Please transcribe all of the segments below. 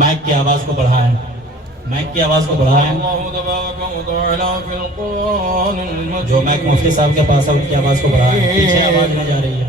Mic की आवाज को बढ़ाएं, माइक की आवाज को बढ़ाएं। जो माइक मुफ्ती साहब के पास है उनकी आवाज को बढ़ाएं, पीछे आवाज नहीं जा रही है।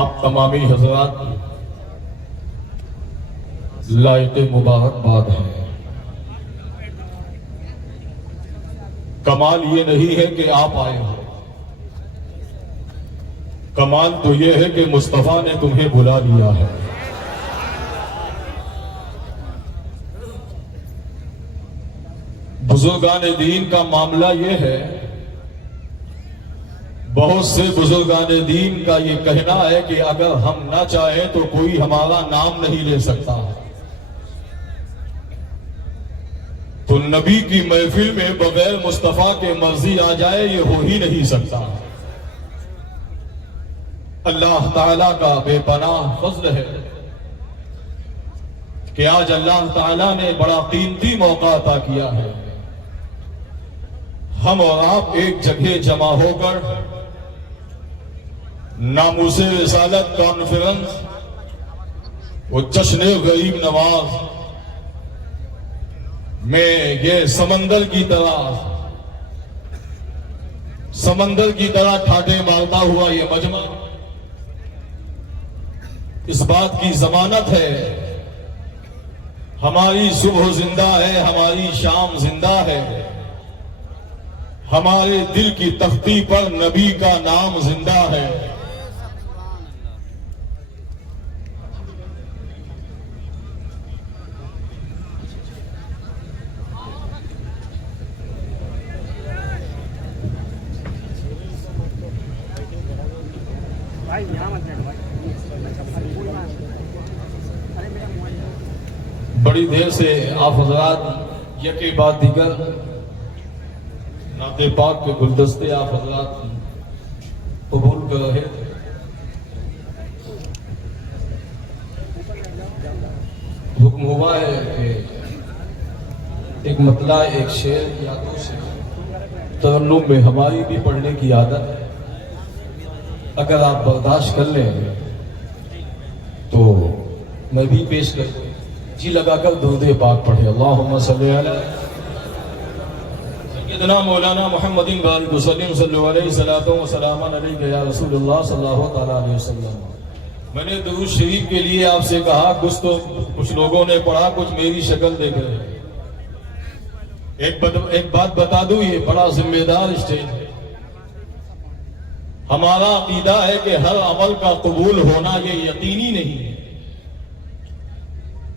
आप तमामी हजरात लायक मुबारकबाद है. कमाल ये नहीं है कि आप आए हो, कमाल तो ये है कि मुस्तफा ने तुम्हें बुला लिया है. बुजुर्गान दीन का मामला ये है बहुत से बुजुर्गान दीन का ये कहना है कि अगर हम ना चाहें तो कोई हमारा नाम नहीं ले सकता। तो नबी की महफिल में बगैर मुस्तफा के मर्जी आ जाए ये हो ही नहीं सकता। अल्लाह ताला का बेपनाह फज़्ल है कि आज अल्लाह ताला ने बड़ा कीमती मौका अता किया है। हम और आप एक जगह जमा होकर नामूसे रिसालत कॉन्फ्रेंस वो जश्न गरीब नवाज में ये समंदर की तरह ठाटे मारता हुआ ये मजमा इस बात की जमानत है हमारी सुबह जिंदा है, हमारी शाम जिंदा है, हमारे दिल की तख्ती पर नबी का नाम जिंदा है। बड़ी देर से आप हजरात यके बाद दिगर नाते पाक के गुलदस्ते आप हजरात कबूल कर रहे थे। हुक्म हुआ है कि एक मतला, एक शेर या दो शेर तरन्नुम में हमारी भी पढ़ने की आदत है। अगर आप बर्दाश्त कर लें तो मैं भी पेश कर जी लगाकर दुरूद पाक पढ़े। अल्लाहुम्मा सल्ली अला सय्यदना मौलाना मुहम्मदिन बारिक वसल्लम सल्लल्लाहु अलैहि सलातो व सलामन अलैका या रसूलुल्लाह सल्लल्लाहु तआला अलैहि वसल्लम। मैंने दुरूद शरीफ के लिए आपसे कहा, कुछ लोगों ने पढ़ा, कुछ मेरी शक्ल देख रहे। एक बात बता दूं, ये बड़ा जिम्मेदार स्टेज है। हमारा अकीदा है कि हर अमल का कबूल होना ये यकीनी नहीं है।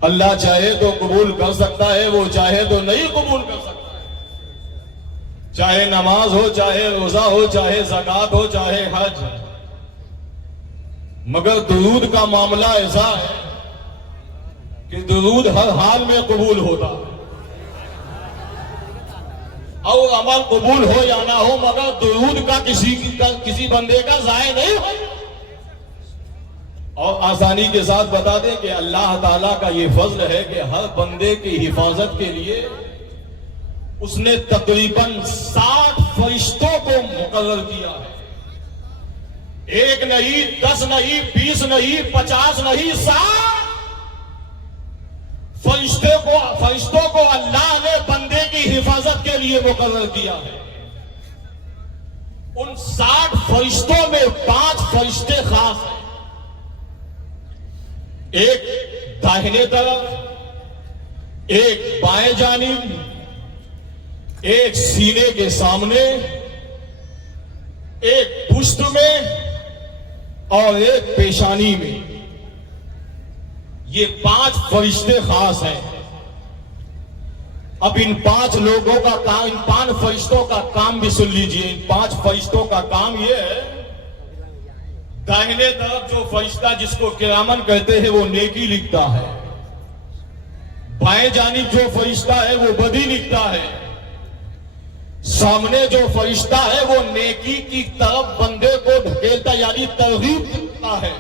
अल्लाह चाहे तो कबूल कर सकता है, वो चाहे तो नहीं कबूल कर सकता है। चाहे नमाज हो, चाहे रोजा हो, चाहे ज़कात हो, चाहे हज। मगर दुरूद का मामला ऐसा है कि दुरूद हर हाल में कबूल होता है। और अमल कबूल हो या ना हो, मगर दुरूद का किसी बंदे का ज़ाया नहीं हो। और आसानी के साथ बता दें कि अल्लाह ताला का ये फजल है कि हर बंदे की हिफाजत के लिए उसने तकरीबन 60 फरिश्तों को मुकर्रर किया है। एक नहीं, 10 नहीं, 20 नहीं, 50 नहीं, 60 फरिश्तों को अल्लाह ने बंदे की हिफाजत के लिए मुकर्रर किया है। उन 60 फरिश्तों में 5 फरिश्ते खास हैं। एक दाहिने तरफ, एक बाएं जानिब, एक सीने के सामने, एक पुष्ट में और एक पेशानी में। ये 5 फरिश्ते खास हैं। अब इन 5 लोगों का काम, इन 5 फरिश्तों का काम भी सुन लीजिए। इन 5 फरिश्तों का काम यह है, दाहिने तरफ जो फरिश्ता जिसको किरामन कहते हैं वो नेकी लिखता है। बाएं जानिब जो फरिश्ता है वो बदी लिखता है। सामने जो फरिश्ता है वो नेकी की तरफ बंदे को ढकेलता यानी तरगीब देता है।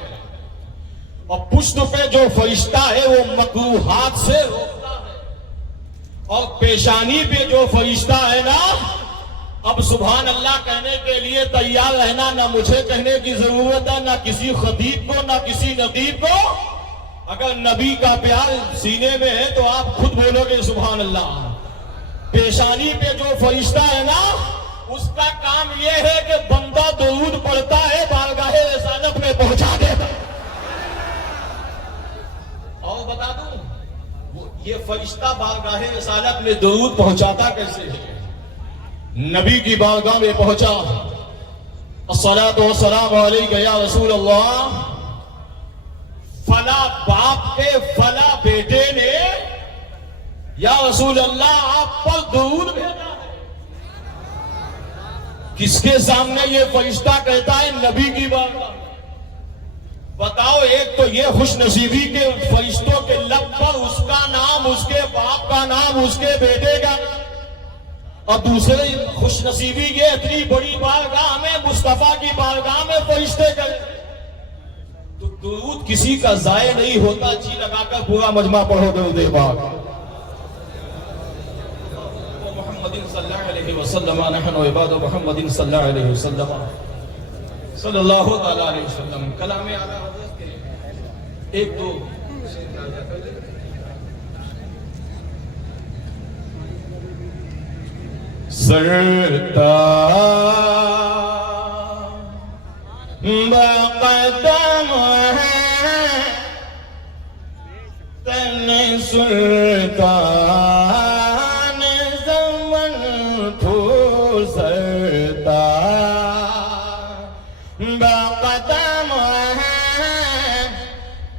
और पुष्ट पे जो फरिश्ता है वो मकरूहात से रोकता है। और पेशानी पे जो फरिश्ता है ना, अब सुभान अल्लाह कहने के लिए तैयार रहना, ना मुझे कहने की जरूरत है, ना किसी खतीब को, ना किसी नदीब को। अगर नबी का प्यार सीने में है तो आप खुद बोलोगे सुभान अल्लाह। पेशानी पे जो फरिश्ता है ना, उसका काम यह है कि बंदा दुरूद पढ़ता है, बारगाहे रिसालत में पहुंचा देता। और बता दूं, ये फरिश्ता बारगाहे रिसालत में दुरूद पहुंचाता कैसे है? नबी की बारगाह में पहुंचा, अस्सलातु वस्सलामु अलैका या रसूल अल्लाह। फला बाप के फला बेटे ने या रसूल अल्लाह आप पर दुरूद भेजा है। किसके सामने ये फरिश्ता कहता है नबी की बात? बताओ, एक तो ये खुशनसीबी के फरिश्तों के लब पर उसका नाम, उसके बाप का नाम, उसके बेटे का, और दूसरे खुशनसीबी ये इतनी बड़ी बारगाह में, मुस्तफा की बारगाह में फरिश्ते करें। तो दुरूद किसी का जाये नहीं होता। जी लगाकर पूरा मजमा पढ़ो दरूद पाक। मुहम्मदिन सल्लल्लाहु अलैहि वसल्लम नहनु इबादु मुहम्मदिन सल्लल्लाहु अलैहि वसल्लम सल्लल्लाहु तआला अलैहि वसल्लम। कलाम आला हज़रत के एक दो सरता बक़दम है तन सुल्तान ज़मन फूल सरता बक़दम है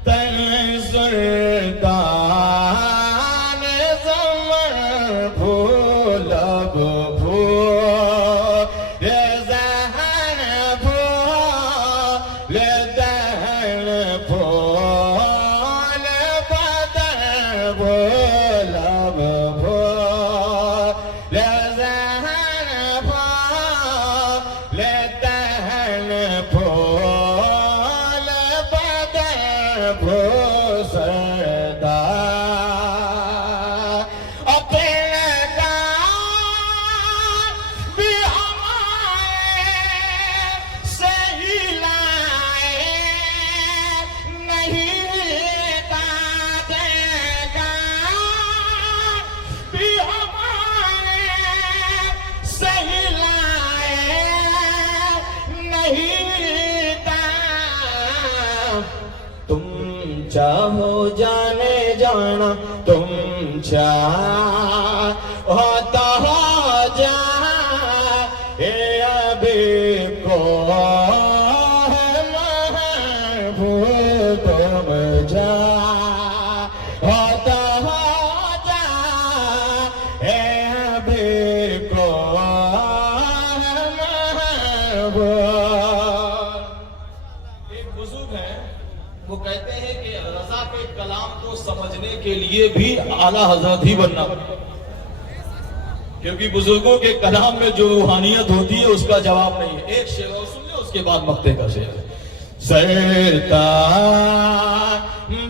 तन सुल्तान ज़मन फूल अब चाहो जाने जाना तुम चाहता हो जा अभी को महबूब तुम चाहता हो जा अभी को महबूब। एक बुजुर्ग है, वो कहते हैं कि रज़ा के कलाम को समझने के लिए भी आला हज़रत ही बनना, क्योंकि बुजुर्गों के कलाम में जो रूहानियत होती है उसका जवाब नहीं है। एक शेर और सुन लो, उसके बाद मक्ते का शेर। सरता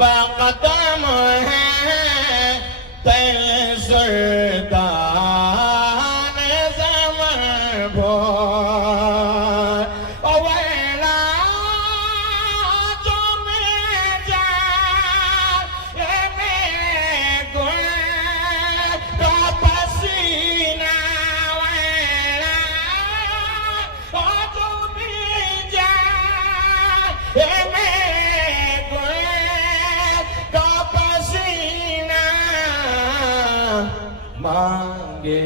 बक़दम है तन सुल्तान ज़मन भोर अवैला जो में जा मेरे गुण का पसीना वैला जो में जा मेरे गुण का पसीना मांगे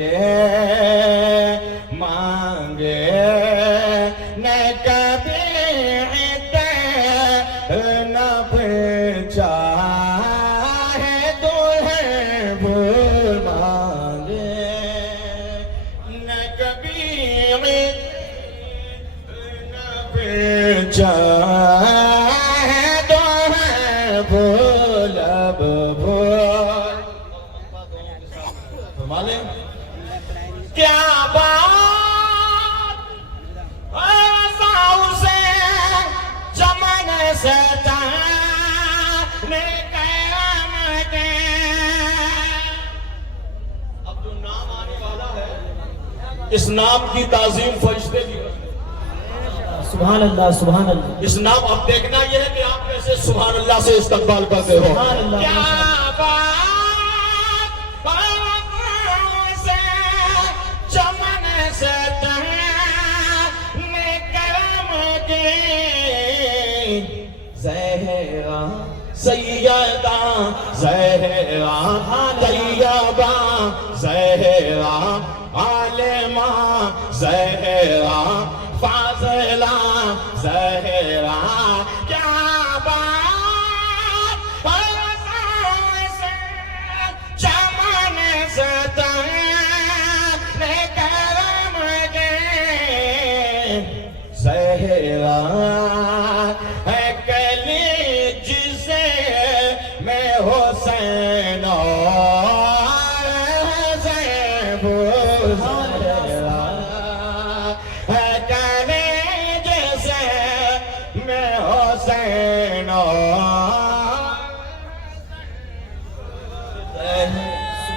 मांगे न कभी न चाहे दुल्हन भूल मांगे न कभी न चाहे दुल्हन भूल अब भूल। मालूम क्या बात से चमन से अब जो नाम आने वाला है, इस नाम की ताजीम फरिश्ते की। सुभान अल्लाह सुभान अल्लाह। इस नाम अब देखना यह है कि आप कैसे सुभान अल्लाह से इस्तकबाल करते हो। सुभान अल्लाह। क्या बात से चमन से करम के ज़हरा सैयदा ज़हरा तैयबा ज़हरा आलिमा ज़हरा फाज़िला ज़हरा। क्या बात से चमन से करम के जहरा है कलीज से मैं हुसैन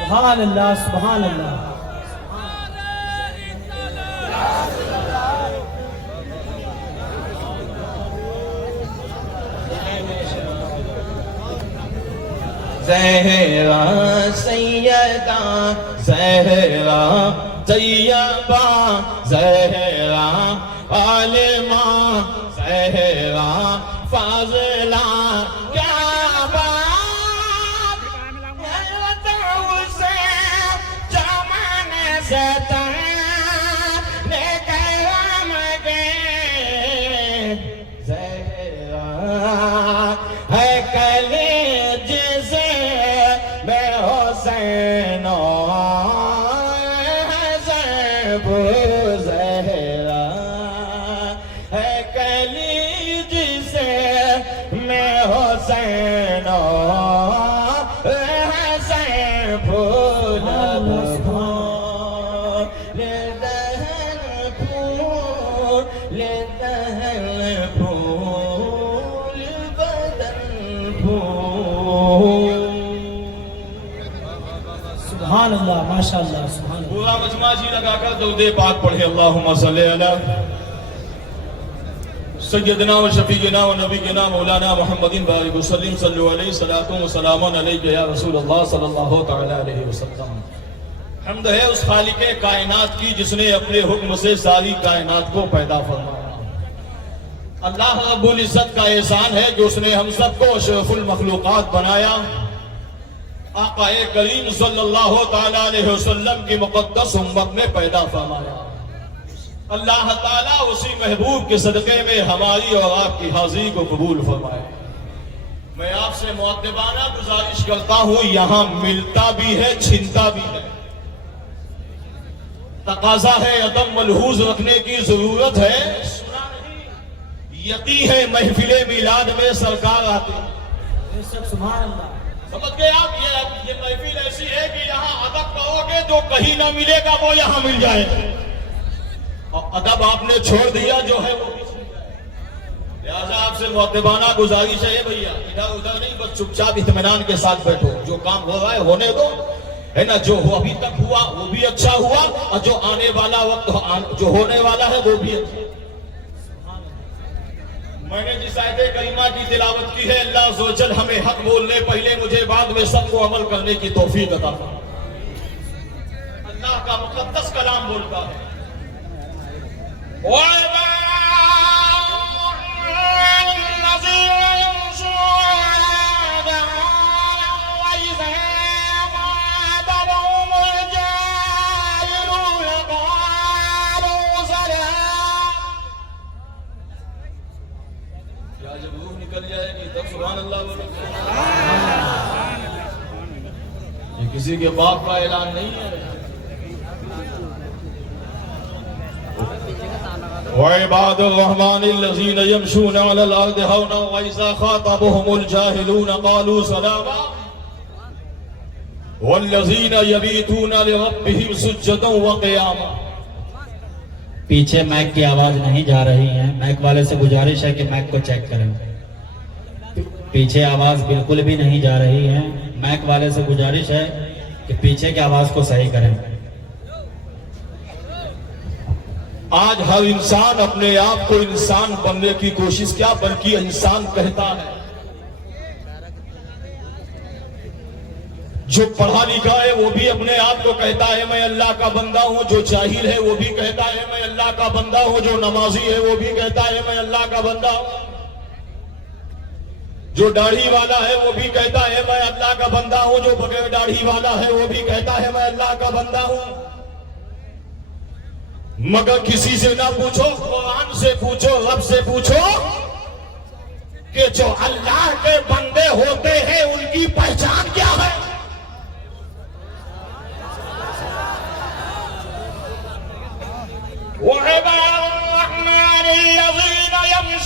सुभान अल्लाह, सुभान अल्लाह। ज़हरा सैयदा ज़हरा तैयबा ज़हरा आलिमा ज़हरा फाज़िला क्या बात उसे जमाने से ने करम के ज़हरा है कलीज से मैं हुसैन ज़हरा है कलीज से मैं हुसैन सुभान अल्लाह, माशाअल्लाह, सुभान अल्लाह। पूरा मजमा जी लगाकर दरूद पाक पढ़े। अल्लाहुम्मा सल्ली अला सय्यदना व शफीना व नबीना मौलाना मुहम्मदिन बारिक वसल्लम सल्लल्लाहु अलैहि सलातु व सलामुन अलैका या रसूलल्लाह सल्लल्लाहु तआला अलैहि वसल्लम। हम्द है उस खालिके कायनात की जिसने अपने हुक्म से सारी कायनात को पैदा फरमाया। अल्लाह रब्बुल इज्जत का एहसान है कि उसने हम सबको अशरफुल मखलूकात बनाया। आक़ाए करीम सल्लल्लाहु तआला अलैहि वसल्लम की मुक़द्दस उम्मत में पैदा फरमाया। अल्लाह ताला उसी महबूब के सदक़े में हमारी और आपकी हाज़िरी को कबूल फरमाए। मैं आपसे मुअद्दबाना गुजारिश करता हूँ, यहाँ मिलता भी है छिनता भी है। तकाजा है अदम मलहूज रखने की जरूरत है। सुना नहीं, यकी है महफिले मिलाद में सरकार आते। सुभान अल्लाह। समझ गए आप? ये महफिल ऐसी है कि यहाँ अदब कहोगे जो कहीं ना मिलेगा वो यहाँ मिल जाए, और अदब आपने छोड़ दिया जो है वो लिहाजा आपसे मुअद्दबाना गुजारिश है भैया, इधर उधर नहीं, बस चुपचाप इत्मीनान के साथ बैठो। जो काम हो रहा है होने दो, है ना। जो हो अभी तक हुआ वो भी अच्छा हुआ, और जो आने वाला वक्त जो होने वाला है वो भी अच्छा। मैंने जिस आयत करीमा की तिलावत की है, अल्लाह अज़्ज़ व जल हमें हक बोलने पहले मुझे बाद में सबको अमल करने की तौफीक अता फरमाए। अल्लाह का मुक़द्दस कलाम बोलता है, जब रूह निकल जाएगी तब सुभान अल्लाह बोलो। ये किसी के बाप का ऐलान नहीं है। वइबादुर रहमानिल्लज़ीना यमशूना अलल अर्दि हौना व इज़ा ख़ातबहुमुल जाहिलूना क़ालू सलामा वल्लज़ीना यबीतूना लिरब्बिहिम सुज्जदन व क़ियामा। पीछे माइक की आवाज नहीं जा रही है। माइक वाले से गुजारिश है कि माइक को चेक करें। पीछे आवाज बिल्कुल भी नहीं जा रही है। माइक वाले से गुजारिश है कि पीछे की आवाज को सही करें। आज हर इंसान अपने आप को इंसान बनने की कोशिश क्या बल्कि इंसान कहता है। जो पढ़ा लिखा है वो भी अपने आप को कहता है मैं अल्लाह का बंदा हूं। जो जाहिल है वो भी कहता है मैं अल्लाह का बंदा हूं। जो नमाजी है वो भी कहता है मैं अल्लाह का बंदा हूं। जो दाढ़ी वाला है वो भी कहता है मैं अल्लाह का बंदा हूं। जो बगैर दाढ़ी वाला है वो भी कहता है मैं अल्लाह का बंदा हूं। मगर किसी से ना पूछो, कुरान से पूछो, रब से पूछो कि जो अल्लाह के बंदे होते हैं उनकी पहचान क्या है। वह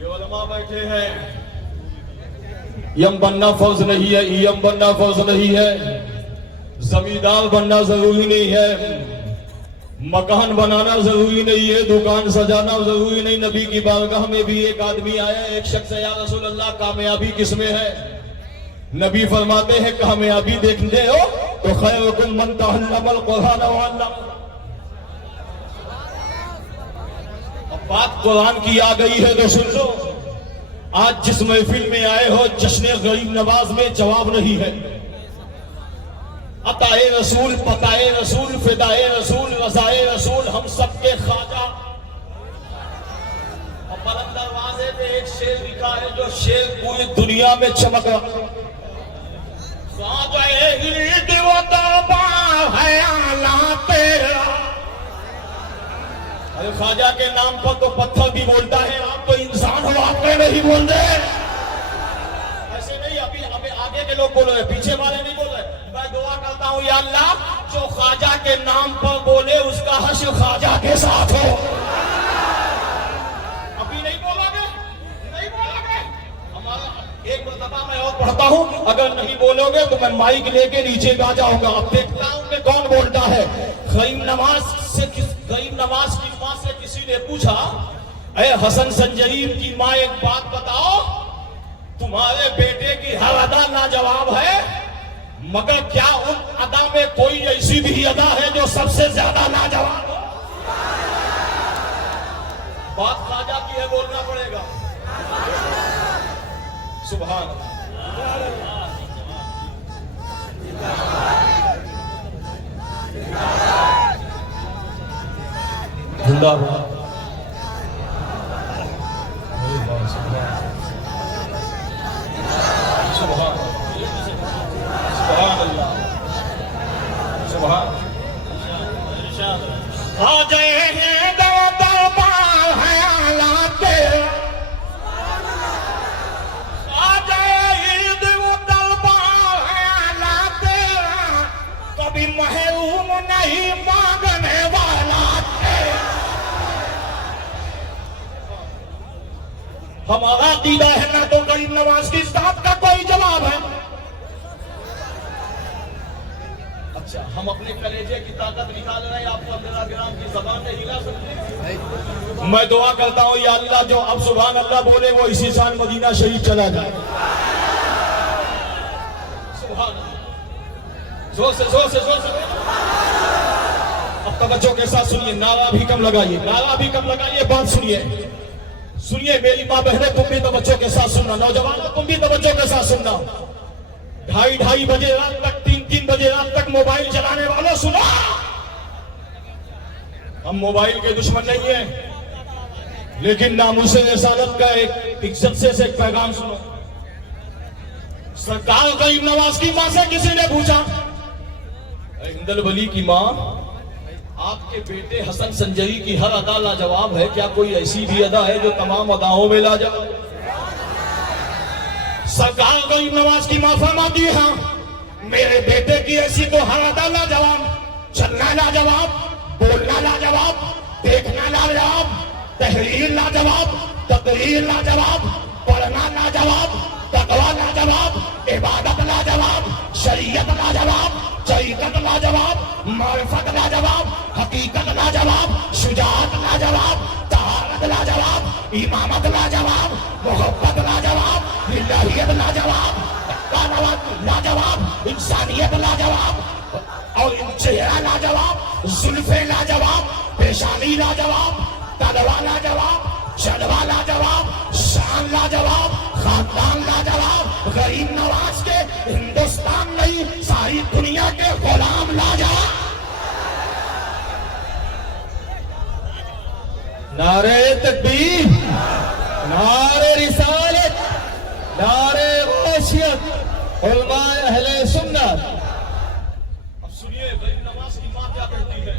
ये उलमा बैठे हैं, यम बनना फर्ज नहीं है, ईयम बनना फर्ज नहीं है, जमींदार बनना जरूरी नहीं है, मकान बनाना जरूरी नहीं है, दुकान सजाना जरूरी नहीं। नबी की बारगाह में भी एक आदमी आया, एक शख्स, या रसूल अल्लाह कामयाबी किसमें है? नबी फरमाते हैं कामयाबी देखते हो तो खैरुकुम मन तअल्लमल कुरान व अल्लम। अब बात कुरान की आ गई है तो सुन लो। आज जिस महफिल में आए हो जश्न गरीब नवाज में जवाब नहीं है। अताए रसूल, पताए रसूल, फिदाए रसूल, रजाए रसूल, हम सबके ख्वाजा। और बुलंद दरवाजे पे एक शेर लिखा है जो शेर पूरी दुनिया में चमक रहा है। अरे ख्वाजा के नाम पर तो पत्थर भी बोलता है, आप तो इंसान हो, आप नहीं बोल रहे। ऐसे नहीं, अभी अभी आगे के लोग बोल रहे, पीछे वाले नहीं बोल रहे। मैं दुआ करता हूं या अल्लाह जो ख्वाजा के नाम पर बोले उसका हश्र ख्वाजा के साथ हो। अभी नहीं बोलोगे, नहीं बोलोगे। हमारा एक मरतबा मैं और पढ़ता हूं, अगर नहीं बोलोगे तो मैं माइक लेके नीचे आ जाऊंगा। अब देखता हूं कि कौन बोलता है। गरीब नवाज की मां से किसी ने पूछा, अरे हसन संजरीब की मां एक बात बताओ, तुम्हारे बेटे की हर अदा लाजवाब है, मगर क्या उन अदा में कोई ऐसी भी अदा है जो सबसे ज्यादा लाजवाब हो? बात ख्वाजा की है, बोलना पड़ेगा। सुभान जिंदाबाद। सुभान अल्लाह, सुभान। आ गए हैं दरबार है आलाते, आ गए ईद दरबार है आलाते, कभी महरूम नहीं मांगने वाला थे। हमारा अकीदा है ना तो गरीब नवाज की इस बात का कोई जवाब है। अच्छा, हम अपने कलेजे की ताकत निकाल रहे हैं, आपको 15 ग्राम की ज़बान में हिला सकते हैं। मैं दुआ करता हूं या अल्लाह जो अब सुभान अल्लाह बोले वो इसी साल मदीना शरीफ चला जाए। सुभान अल्लाह, जोर से जोर से जोर से। अब तवज्जो के साथ सुनिए, नारा भी कम लगाइए, नारा भी कम लगाइए, बात सुनिए, सुनिए मेरी माँ बहनों, तुम भी तवज्जो के साथ सुनना, नौजवानों तुम भी तवज्जो के साथ सुनना। 2:30 बजे रात तक, 3 बजे रात तक मोबाइल चलाने वालों सुनो, हम मोबाइल के दुश्मन नहीं है, लेकिन नामुसे रिसालत का एक इज्जत से एक पैगाम सुनो। सरकार गरीब नवाज की मां से किसी ने पूछा, हिंदल वली की मां, आपके बेटे हसन संजरी की हर अदा लाजवाब है, क्या कोई ऐसी भी अदा है जो तमाम अदाओं में लाजवाब? सरकार गरीब नवाज की मां फरमाती है, हाँ मेरे बेटे की ऐसी तो हर अदा लाजवाब, चलना लाजवाब, बोलना लाजवाब, देखना लाजवाब, तहरीर लाजवाब, तकरीर लाजवाब, पढ़ना लाजवाब, तकवा लाजवाब, इबादत लाजवाब, शरीयत लाजवाब, चरित्रत लाजवाब, मारिफत लाजवाब, हकीकत लाजवाब, शुजाअत लाजवाब, तहारत लाजवाब, इमामत लाजवाब, मोहब्बत लाजवाब, इलाहियत लाजवाब, लाजवाब, इंसानियत लाजवाब, और चेहरा लाजवाब, जुल्फे लाजवाब, पेशानी लाजवाब, तलवा लाजवाब, चलवा लाजवाब, शान लाजवाब, खानदान लाजवाब। गरीब नवाज के हिंदुस्तान नहीं सारी दुनिया के गुलाम लाजवाब। नारे तकबीर, नारे रिसालत, नारे गौसियत, उलमाए अहले सुन्नत। अब सुनिए गरीब नवाज की मां क्या कहती है।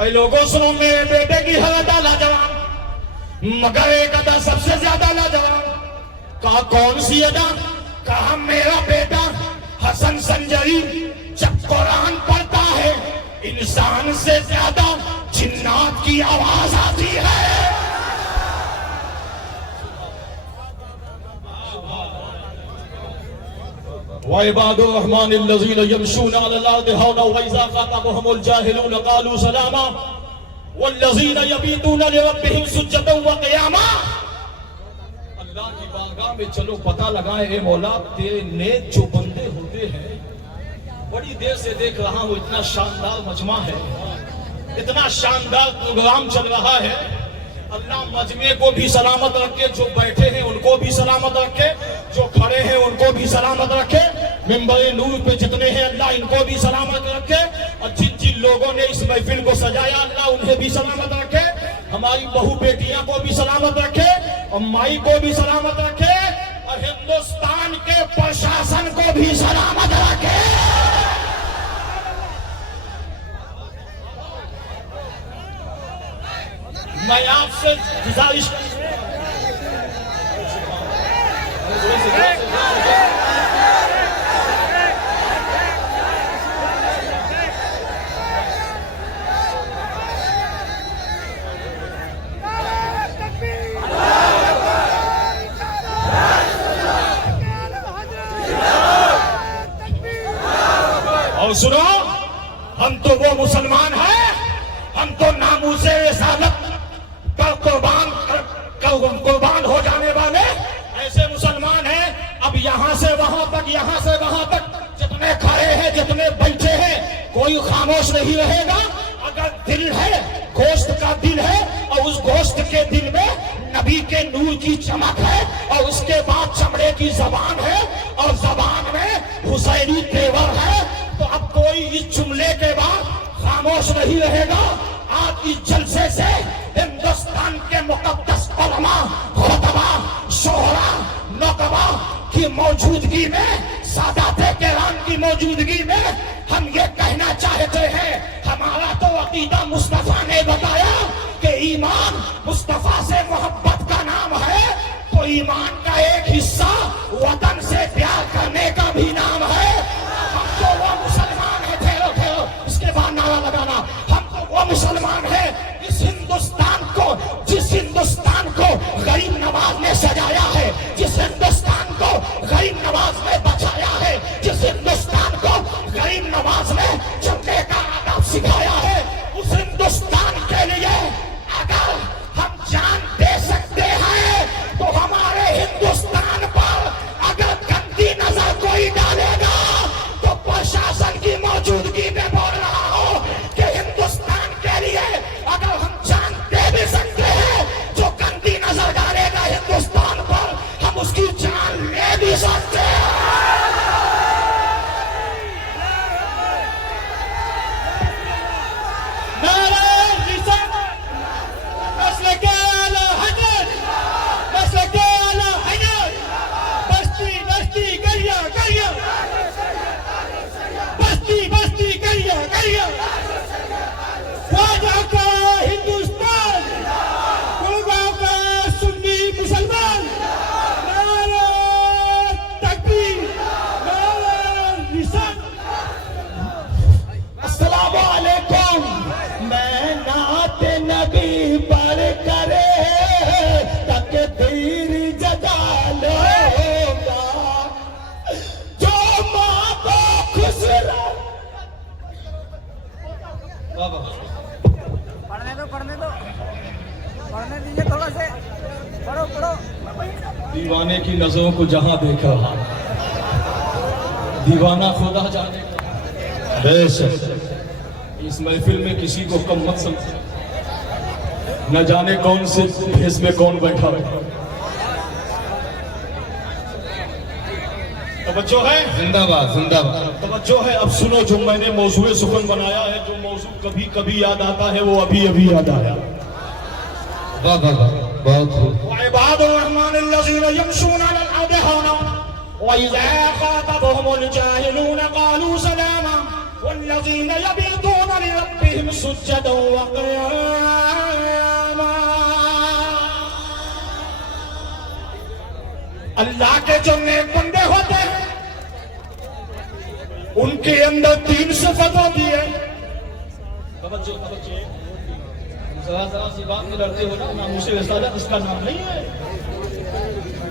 ऐ लोगों सुनो, मेरे बेटे की हर अदा लाजवाब, मगर एक अदा सबसे ज्यादा लाजवाब। कहा कौन सी अदा? कहा मेरा बेटा हसन संजरी जब कुरान पढ़ता है इंसान से ज्यादा जिन्नात की आवाज आती है। वइबादुर रहमानिल्लज़ीना यमशूना अलल अर्दि हौना व इज़ा ख़ातबहुमुल जाहिलून क़ालू सलामा वल्लज़ीना यबीतूना लिरब्बिहिम सुज्जदन व क़ियामा। अल्लाह की बारगाह में चलो पता लगाए ए मौला तेरे नेक जो बंदे होते हैं। बड़ी देर से देख रहा हूं इतना शानदार मजमा है, इतना शानदार प्रोग्राम चल रहा है। अल्लाह मजमे को भी सलामत रखे, जो बैठे हैं उनको भी सलामत रखे, जो खड़े हैं उनको भी सलामत रखे, मिंबर नूर पे जितने हैं अल्लाह इनको भी सलामत रखे, और जिन जिन लोगों ने इस महफिल को सजाया अल्लाह उन्हें भी सलामत रखे, हमारी बहू बेटियां को भी सलामत रखे, और माई को भी सलामत रखे, और हिंदुस्तान के प्रशासन को भी सलामत रखे। मैं आपसे गुजारिश और सुनो, हम तो वो मुसलमान हैं, हम तो नामूसे रिसालत पर कुर्बान हो जाने वाले ऐसे मुसलमान हैं। अब यहाँ से वहां तक, यहाँ से वहां तक जितने खड़े हैं, जितने बैठे हैं, कोई खामोश नहीं रहेगा। अगर दिल है, गोश्त का दिल है, और उस गोश्त के दिल में नबी के नूर की चमक है, और उसके बाद चमड़े की जबान है, और जबान में हुसैनी तेवर है, तो अब कोई इस जुमले के बाद खामोश नहीं रहेगा। आज इस जलसे से हिंदुस्तान के मुकद्दस उलमा, खुतबा, शोहरा, नौकबा की मौजूदगी में, सादाते किराम की मौजूदगी में हम ये कहना चाहते हैं, हमारा तो अकीदा मुस्तफा ने बताया कि ईमान मुस्तफा से मोहब्बत का नाम है, तो ईमान का एक हिस्सा वतन से प्यार करने का भी नाम है। हम तो वो मुसलमान है, ठहरो ठहरो, इसके बाद नारा लगाना, हम तो वो मुसलमान है जिस हिंदुस्तान को गरीब नवाज ने सजाया है, जिस हिंदुस्तान को गरीब नवाज ने बचाया है, जिस हिंदुस्तान को गरीब नवाज ने चलने का आदब सिखाया है, उस हिंदुस्तान के लिए अगर हम जान दे सकते हैं तो हमारे हिंदुस्तान पर अगर गंदी नजर कोई डालेगा तो प्रशासन की मौजूदगी में बोल रहा हो कि हिंदुस्तान के लिए अगर हम जान दे भी सकते हैं, जो गंदी नजर डालेगा हिंदुस्तान पर हम उसकी जान ले भी सकते हैं। दीवाने की नजरों को जहां देख रहा, दीवाना खुदा जाने का। बेशक इस महफिल में किसी को कम मत समझो, न जाने कौन से भेष में कौन बैठा है। तवज्जो है, जिंदाबाद जिंदाबाद। तवज्जो है। अब सुनो, जो मैंने मौजूए सुखन बनाया है, जो मौजू कभी कभी याद आता है वो अभी अभी याद आया। वाह वाह वाह, बहुत खूब। वइबादुर रहमानिल्लज़ीना यमशूना अलल अर्दि हौना व इज़ा ख़ातबहुमुल जाहिलून क़ालू सलामा वल्लज़ीना यबीतूना लिरब्बिहिम सुज्जदन व क़ियामा। अल्लाह के जो नेक बंदे होते हैं उनके अंदर 3 सिफत होती है। तवज्जो तवज्जो, जरा सी बात में लड़ते हो ना, नामूसे रिसालत इसका नाम नहीं है।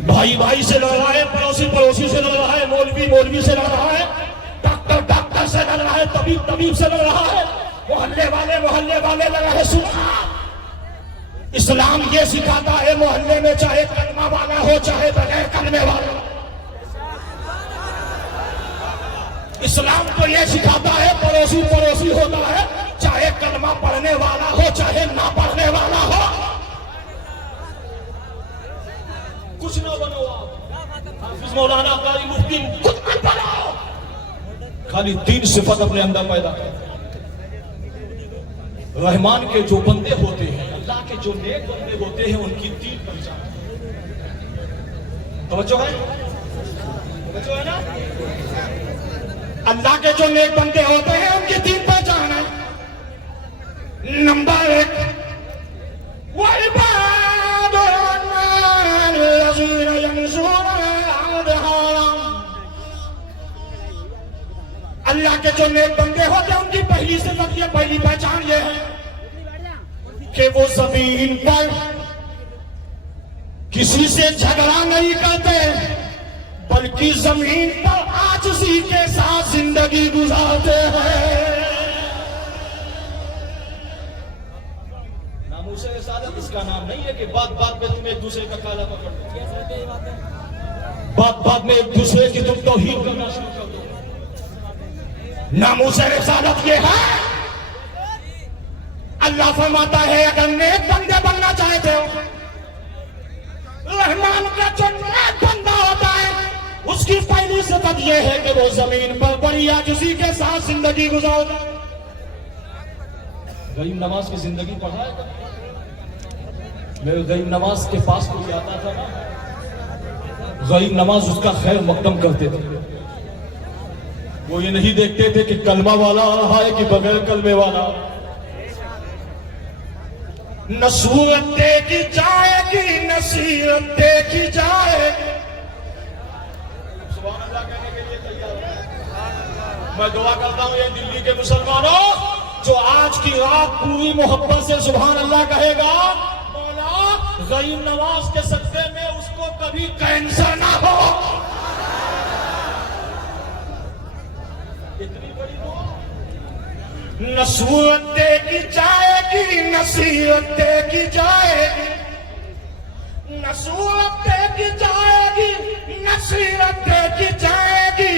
भाई भाई से लड़ रहा है, पड़ोसी पड़ोसी से लड़ रहा है, मौलवी मौलवी से लड़ रहा है, डॉक्टर डॉक्टर से लड़ रहा है, तबीब तबीब से लड़ रहा है, मोहल्ले वाले लड़ रहे हैं। सुना, इस्लाम ये सिखाता है मोहल्ले में चाहे कलमा वाला हो चाहे बगैर कलमे वाला, इस्लाम तो ये सिखाता है पड़ोसी पड़ोसी होता है, चाहे कलमा पढ़ने वाला हो चाहे ना पढ़ने वाला हो। कुछ ना बनो आप, हाफिज मौलाना कारी मुफ्ती कुछ मत बनो, खाली 3 सिफत अपने अंदर पैदा करो। रहमान के जो बंदे होते हैं, अल्लाह के जो नेक बंदे होते हैं, उनकी 3 पहचान। तवज्जो है, तवज्जो है ना? अल्लाह के जो नेक बंदे होते हैं उनकी 3 पहचान है। नंबर 1, अल्लाह के जो नेक बंदे होते हैं उनकी पहली सिफत ये, पहली पहचान ये है कि वो जमीन पर किसी से झगड़ा नहीं करते, बल्कि जमीन पर आजिज़ी के साथ जिंदगी गुजारते हैं। नामूसे रिसालत इसका नाम नहीं है कि बात बात में तुम एक दूसरे का काला पकड़ दो, बात बात में एक दूसरे की तुम तौहीन करना शुरू कर दो। नामूसे रिसालत ये है, अल्लाह फरमाता है अगर नेक बंदे बनना चाहते हो, रहमान का जो नेक बंदा होता है उसकी पहली सिफत ये है कि वो जमीन पर बड़ी आजिज़ी के साथ जिंदगी गुजारता है। गरीब नवाज की जिंदगी पढ़ा है, मेरे गरीब नवाज के पास कोई आता था ना, गरीब नवाज उसका खैर मकदम करते थे। वो ये नहीं देखते थे कि कलमा वाला आ रहा है कि बगैर कलमे वाला। नसूरत देखी जाएगी, नसीरत देखी जाएगी। सुभान अल्लाह कहने के लिए तैयार। मैं दुआ करता हूं ये दिल्ली के मुसलमानों, जो आज की रात पूरी मोहब्बत से सुभान अल्लाह कहेगा, मौला गरीब नवाज के सदक़े में उसको कभी कैंसर ना हो। इतनी बड़ी दुआ। नसूरत देखी जाएगी, नसीरत देखी जाएगी, नसूरत देखी जाएगी, नसीरत देखी जाएगी,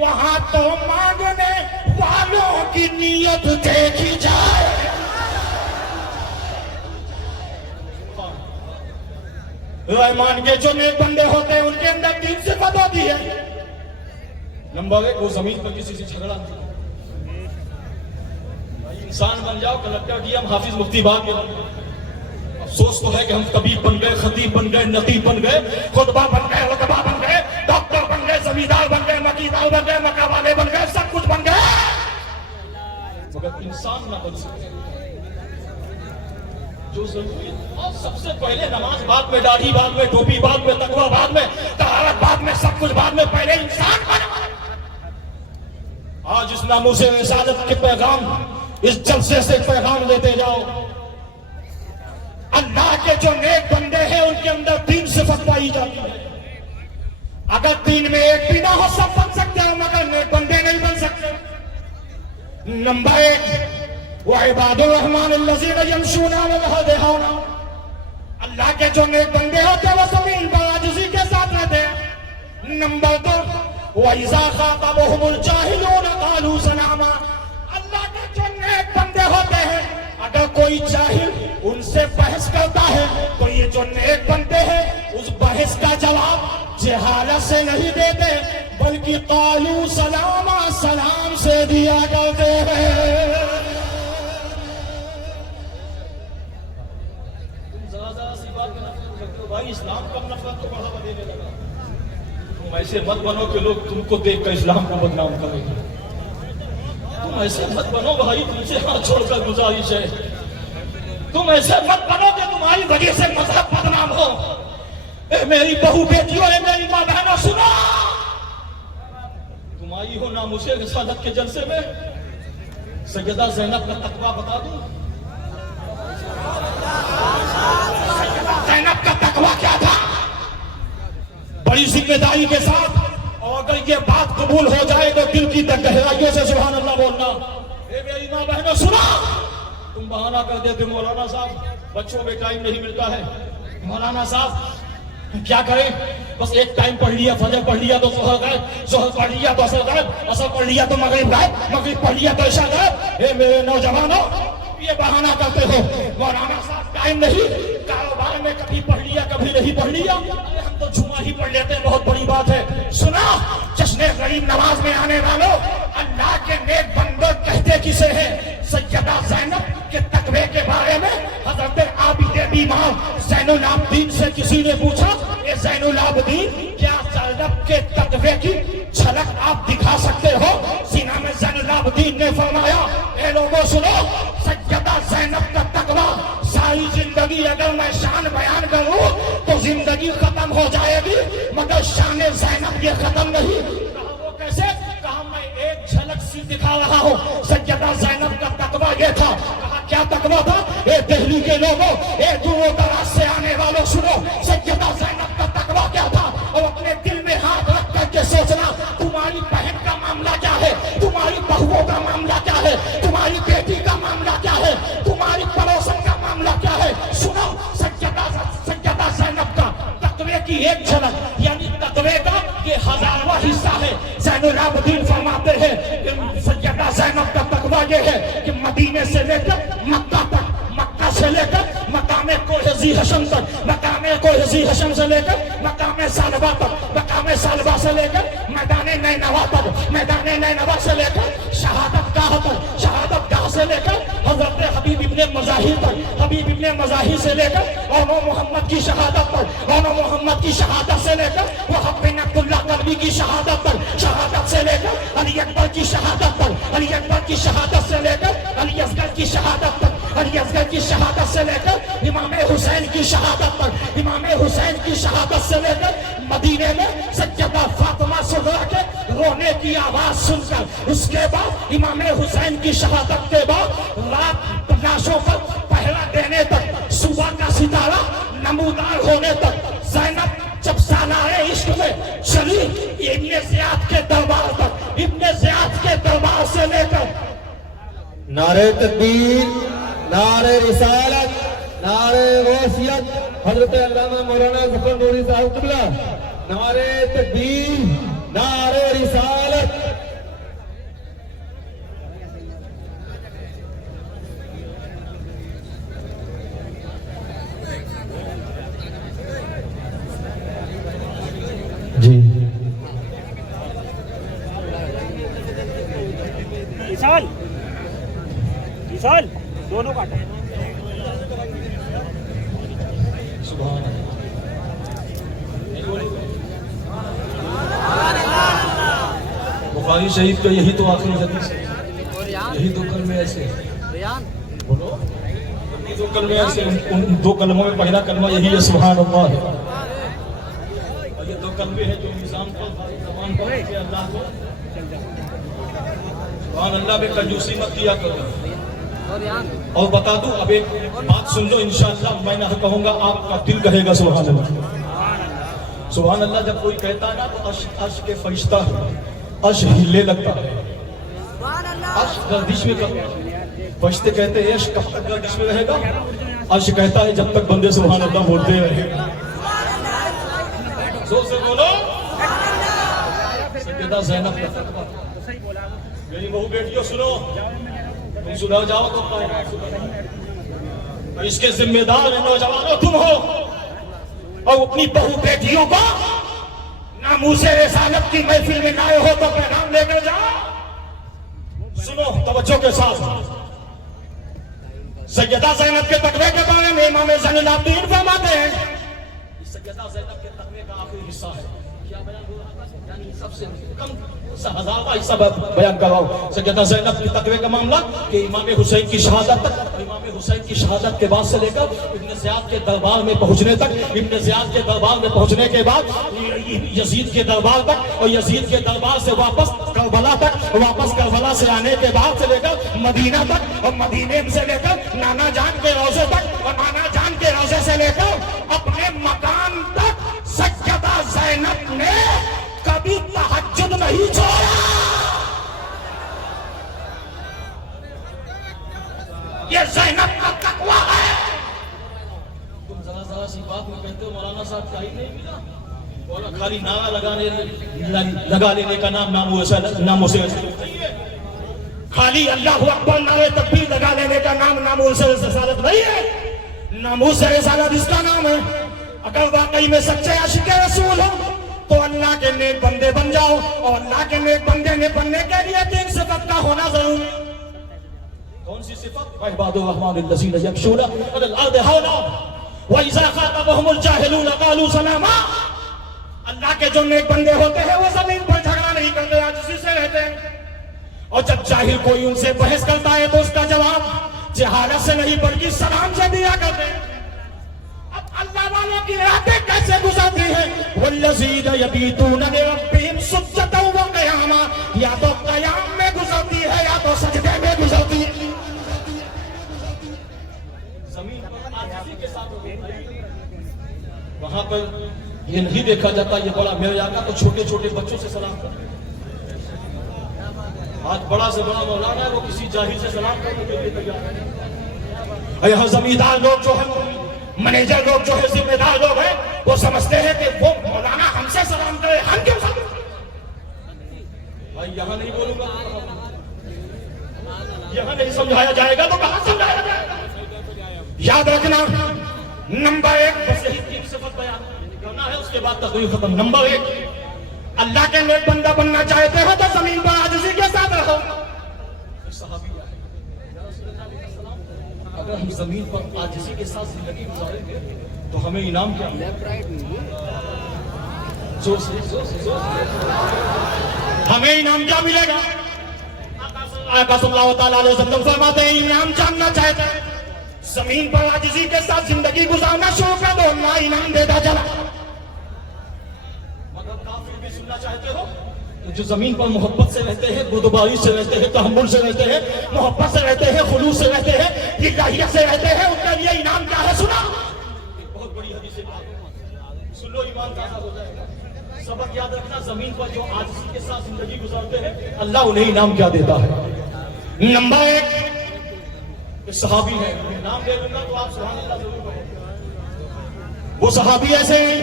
वहां तो मांगने वालों की नीयत देखी जाएगी। रहमान के जो नेक बंदे होते हैं उनके अंदर 3 सिफत होती है। नंबर 1, वो जमीन पर किसी से झगड़ा नहीं, इंसान बन जाओ, कलेक्टर डीएम हाफिज मुफ्ती बाग में बन गए। अफसोस तो है कि हम कबीर बन गए, खतीब बन गए, नतीब बन गए, खुतबा बन गए, रुतबा बन गए, डॉक्टर बन गए, जमींदार बन गए, मकीदार बन गए, मक्का वाले बन गए, सब कुछ बन गए, मगर इंसान ना बन सके। जो जरूरी और सबसे पहले नमाज बाद में, दाढ़ी बाद में, टोपी बाद में, तकवा बाद में, तहारत बाद में, सब कुछ बाद में, पहले इंसान बना। आज इस नामूसे रिसालत के पैगाम, इस जलसे से पैगाम लेते जाओ। अल्लाह के जो नेक बंदे हैं उनके अंदर 3 सिफत पाई जाती है। अगर 3 में एक भी ना हो सब बन सकते हो, मगर नेक बंदे नहीं बन सकते। नंबर 1, वो इबादुर रहमान अल्लज़ीना यमशूना अलल अर्ज़ि हौना, अल्लाह के जो नेक बंदे होते हैं वो जमीन पर आजिज़ी के साथ रहते हैं। नंबर 2, वइज़ा ख़ातबहुमुल जाहिलून क़ालू सलामा, अल्लाह के जो नेक बंदे होते हैं अगर कोई जाहिल उनसे बहस करता है तो ये जो नेक बंदे हैं उस बहस का जवाब जहालत से नहीं देते, बल्कि क़ालू सलामा, सलाम से दिया करते हैं। तुम ज़रा सी बात में नफरत करते हो भाई, इस्लाम का नफरत को बढ़ावा देने लगा। तुम ऐसे मत बनो कि लोग तुमको देखकर इस्लाम को बदनाम करेंगे। तुम ऐसे मत बनो भाई, तुमसे हाथ छोड़कर गुजारिश है, तुम ऐसे मत बनो कि तुम्हारी वजह से मजहब बदनाम हो। मेरी बहू बेटियों है, मेरी मां बहनों, सुनो। तुम आई हो नामुसे रिसालत के जलसे में, सैयदा ज़ैनब का तकवा बता दूं? सैयदा ज़ैनब का तकवा क्या था? बड़ी जिम्मेदारी के साथ, और अगर ये बात कबूल हो जाए तो दिल की गहराइयों से सुभान अल्लाह बोलना। ए मेरी मां बहनों सुनो, तुम बहाना कर देते मौलाना साहब, बच्चों में टाइम नहीं मिलता है। मौलाना साहब क्या करें, बस एक टाइम पढ़ लिया, फजर पढ़ लिया तो जोहर गए, जोहर पढ़ लिया तो असर गए, असर पढ़ लिया तो मगरिब गए, मगरिब पढ़ लिया तो इशा गए। ए मेरे नौजवानों, ये बहाना करते हो। मौलाना साहब टाइम नहीं, कारोबार में कभी पढ़ लिया कभी नहीं पढ़ लिया, हम तो जुमा ही पढ़ लेते हैं, बहुत बड़ी बात है। सुना, जश्न गरीब नवाज में आने वालों, अल्लाह के नेक बंदे कहते किसे हैं? सैयदा ज़ैनब के तकवे के बारे में हजरत आबिद बीमार ज़ैनुल आबिदीन से किसी ने पूछा, ये ज़ैनुल आबिदीन क्या ज़ैनब के तकवे की झलक आप दिखा सकते हो? सीना में ज़ैनुल आबिदीन ने फरमाया, ए लोगों सुनो, सैयदा ज़ैनब का तकवा सारी जिंदगी अगर मैं शान बयान करूं तो जिंदगी खत्म हो जाएगी, मगर शान ज़ैनब ये खत्म नहीं। कहा वो कैसे? कहा मैं एक झलक सी दिखा रहा हूं। सैयदा ज़ैनब का तकवा ये था। कहा क्या तकवा था? ए दिल्ली के लोगों, ए दूर दराज से आने वालों सुनो, सैयदा ज़ैनब का तकवा क्या था? और अपने दिल में हाथ रख करके सोचना, तुम्हारी बहन का मामला क्या है, तुम्हारी बहुओं का मामला क्या है, तुम्हारी बेटी का मामला क्या है, तुम्हारी पड़ोसन का मामला क्या है। सुनो, सैयदा ज़ैनब का तकवे की एक झलक, यानी तकवे का ये 1000वां हिस्सा है। ज़ैनुल आबिदीन फरमाते हैं कि सैयदा ज़ैनब का तकवा ये है कि मदीने से लेकर मक्का तक, मक्का से लेकर मकामे कोहज़ी हशम तक, मकामे कोहज़ी हशम से लेकर मकामे सालबा तक, मकामे सालबा से लेकर मैदाने नैनवा तक, मैदाने नैनवा से लेकर शहादत गाह तक, शहादत गाह से लेकर हजरत हबीब इब्ने मज़ाहिर तक, हबीब इब्ने मज़ाहिर से लेकर और मोहम्मद की शहादत तक, और मोहम्मद की शहादत से लेकर वहाब बिन अब्दुल्लाह कल्बी की शहादत तक, शहादत से लेकर अली अकबर की शहादत तक, अली अकबर की शहादत से लेकर अली असगर की शहादत तक, अली असगर की शहादत से लेकर इमाम हुसैन की शहादत तक, इमाम हुसैन की शहादत से लेकर मदीने में सैयदा फातिमा सुगरा के रोने की आवाज सुनकर, उसके बाद इमाम हुसैन की शहादत के बाद रात लाशों पर पहरा देने तक, सुबह का सितारा नमूदार होने तक, ज़ैनब जब सालाए इश्क में चली इब्ने ज़ियाद के दरबार तक, इब्ने ज़ियाद के दरबार से लेकर नारे तकबीर, नारे रिसालत, नारे गौसियत, हजरत अल्लामा मौलाना ज़फ़र नूरी साहब क़िबला, नारे तकबीर, नारे रिसालत। जी विशाल दोनों काटा। बुखारी शरीफ का यही तो आखिरी हदीस है, यही दो कलमे ऐसे बोलो, यही दो कलमे ऐसे, उन दो कलमों में पहला कलमा यही है सुभान अल्लाह है, और ये दो कलमे हैं जो इंसान को ज़बान पर रखे अल्लाह को सुभान अल्लाह में कंजूसी मत किया करो। और बता दूं, अब एक बात सुन लो, इंशाअल्लाह मैं ना कहूंगा, आपका दिल कहेगा सुभान अल्लाह। सुभान अल्लाह जब कोई कहता है ना तो अर्श के फरिश्ता अर्श हिले लगता है, अर्श गर्दिश में करता है। फरिश्ते कहते हैं अर्श कब तक गर्दिश में रहेगा? अर्श कहता है जब तक बंदे सुभान अल्लाह बोलते रहेगा। जोर से बोलो, सैयदा ज़ैनब का तकवा। मेरी बहू बेटियों सुनो, तुम सुधर जाओ तो इसके जिम्मेदार नौजवानों तुम हो, और अपनी बहू बेटियों को नामूसे रिसालत की महफिल में लाए हो तो पैगाम लेकर जाओ। सुनो तवज्जो के साथ, सैयदा ज़ैनब के तकवे के बारे में इमाम ज़ैनुल आबिदीन फरमाते हैं, सैयदा ज़ैनब के तकवे का आखिरी हिस्सा है, क्या बयान हो रहा था? यानी सबसे कम हज़ारवा हिस्सा बयान करवाओ। सैयदा ज़ैनब के तकवे का मामला कि इमाम हुसैन की शहादत तक, इमाम हुसैन की शहादत के बाद से लेकर इब्न ज़ियाद के दरबार में पहुंचने तक, इब्न ज़ियाद के दरबार में पहुंचने के बाद यजीद के दरबार तक, और यजीद के दरबार से वापस करबला तक, वापस करबला से आने के बाद से लेकर मदीना तक, और मदीने से लेकर नाना जान के रोज़े तक, और नाना जान के रोज़े से लेकर अपने मकान तक सैयदा ज़ैनब ने कभी तहज्जुद नहीं छोड़ा। ये ज़ैनब का तकवा है। तुम जरा जरा सी बात में कहते हो मौलाना साहब का ही नहीं मिला, बोला खाली नारा लगा लेने का नामों से नहीं है। खाली अल्लाहु अकबर नारे तकबीर लगा लेने का नामों से रसालत नहीं है। नामूस रसालत इसका नाम है। अगर वाकई में सच्चे आशिक रसूल हो तो अल्लाह के नेक बंदे बन जाओ, और अल्लाह के नेक बंदे ने बनने के लिए 3 सिफत का होना जरूरी। कौन सी सिफत? इबादुर रहमानिल्लज़ीना यमशूना अलल अर्दि हौना व इज़ा ख़ातबहुमुल जाहिलून क़ालू सलामा। अल्लाह के जो नेक बंदे होते हैं वो जमीन पर झगड़ा नहीं करते, आजिज़ी से रहते हैं। और जब जाहिल कोई उनसे बहस करता है तो उसका जवाब जहालत से नहीं बल्कि सलाम से दिया करते हैं। अल्लाह वालों की रातें कैसे गुजरती हैं? वल्लज़ीना यबीतूना लिरब्बिहिम सुज्जदन व क़ियामा। या तो क़याम में गुजरती है या तो सजदे में गुजरती है। ज़मीन पर आजिज़ी के साथ वहां पर ये नहीं देखा जाता ये बड़ा मेरे आका तो छोटे छोटे बच्चों से सलाम कर। आज बड़ा से बड़ा मौलाना है वो किसी जाहिल से सलाम करने के लिए तैयार है। यहाँ जमींदार लोग जो है, मैनेजर लोग जो है, जिम्मेदार लोग हैं, वो समझते हैं कि वो मौलाना हमसे सलाम करे, हम क्यों सलाम? भाई यहाँ नहीं बोलूंगा, यहाँ नहीं समझाया जाएगा तो कहां समझाया जाएगा? याद रखना, नंबर 1 बस यही 3 सिफत बयान करना है, उसके बाद तकरीर खत्म। नंबर 1, अल्लाह के नेक बंदा बनना चाहते हो तो जमीन पर आजिज़ी के साथ रहो। अगर हम जमीन पर आजिज़ी के साथ जिंदगी गुजारेंगे तो हमें इनाम क्या मिलेगा? हमें इनाम क्या मिलेगा? आका सल्लल्लाहु तआला अलैहि वसल्लम फरमाते हैं इनाम जानना चाहते हैं जमीन पर आजिज़ी के साथ जिंदगी गुजारना शुरू कर दो, अल्लाह इनाम देता चला। मगर काफिर भी सुनना चाहते हो जो जमीन पर मोहब्बत से रहते हैं, बुर्दबारी से रहते हैं, तहम्मुल से रहते हैं, मोहब्बत से रहते हैं, खुलूस से रहते हैं, इलाहियत से रहते हैं, उनके लिए इनाम क्या है? सुना, एक बहुत बड़ी हदीस है, सुन लो, ईमान ताज़ा हो जाएगा। सबक याद रखना, जमीन पर जो आजिज़ी के साथ जिंदगी गुजारते हैं अल्लाह उन्हें इनाम क्या देता है। नंबर 1 सहाबी है, नाम ले लूंगा तो आप सुभान अल्लाह जरूर कहो। वो सहाबी ऐसे हैं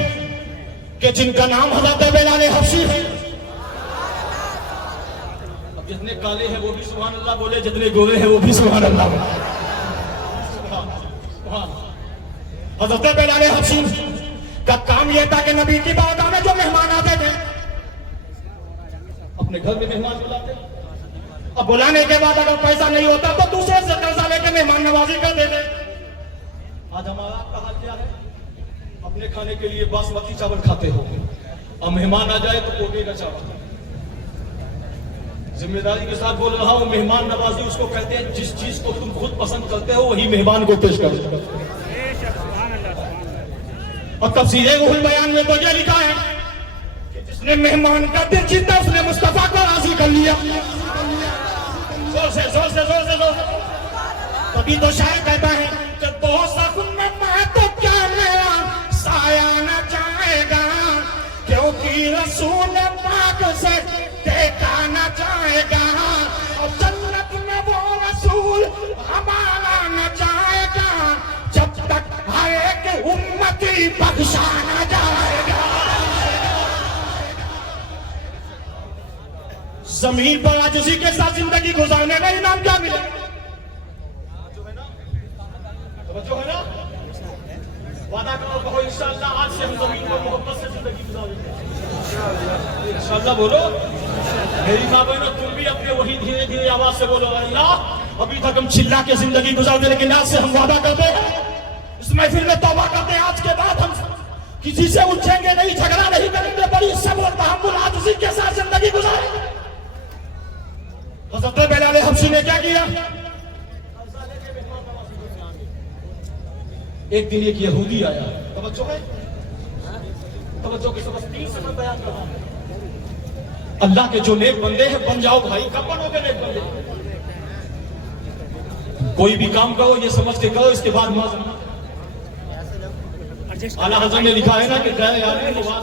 कि जिनका नाम हज़रत बिलाल हबशी है। जितने काले हैं वो भी सुभान अल्लाह बोले, जितने गोरे हैं वो भी सुभान अल्लाह बोले। हज़रत बिलाल हबशी का काम यह था कि नबी की बारगाह में जो मेहमान आते थे अपने घर में मेहमान बुलाते, अब बुलाने के बाद अगर पैसा नहीं होता तो दूसरे से कर्जा लेकर मेहमान नवाजी कर देते। आज हमारा आपका हाल क्या है? अपने खाने के लिए बासमती चावल खाते हो और मेहमान आ जाए तो कोटे का चावल। जिम्मेदारी के साथ बोल रहा हूं, मेहमान नवाजी उसको कहते हैं जिस चीज को तुम खुद पसंद करते हो वही मेहमान को पेश करो। और तफसीर रूहुल बयान में तो यह लिखा है कि जिसने मेहमान का दिल जीता उसने मुस्तफा को राजी कर लिया। जोर से जोर से जोर से जोर से। तभी तो शायर कहता है कि दो सकुन में मैं तो क्या मेरा साया न जाएगा, क्योंकि रसूल पाक से देखा न जाएगा, और जन्नत में वो रसूल हमारा न जाएगा जब तक हर एक उम्मती बख्शा न जाएगा। जमीन पर आजिज़ी के साथ जिंदगी गुजारने का इनाम क्या मिलेगा? जो है ना, जो है ना, वादा करो, कहो इंशाअल्लाह आज से हम जमीन पर मोहब्बत से जिंदगी गुजारेंगे। इंशाअल्लाह बोलो। मेरी माँ बहनों, तुम भी अपने वही धीरे धीरे आवाज से बोलो, अल्लाह अभी तक हम चिल्ला के जिंदगी गुजारते, लेकिन आज से हम वादा करते हैं, इस महफिल में तौबा करते हैं, आज के बाद हम किसी से उलझेंगे नहीं, झगड़ा नहीं करेंगे, बड़ी सब्र तहम्मुल आजिज़ी के साथ जिंदगी गुजारेंगे। हज़रत बिलाल हबशी ने क्या किया? एक दिन एक यहूदी आया, तवज्जो है, तवज्जो की समझ 3 से मैं बयान कर रहा हूं। अल्लाह के जो नेक बंदे हैं बन जाओ भाई, कब बनोगे नेक बंदे? कोई भी काम करो ये समझ के करो, इसके बाद माजूम। आला हज़रत ने लिखा है ना कि गए यार लिखा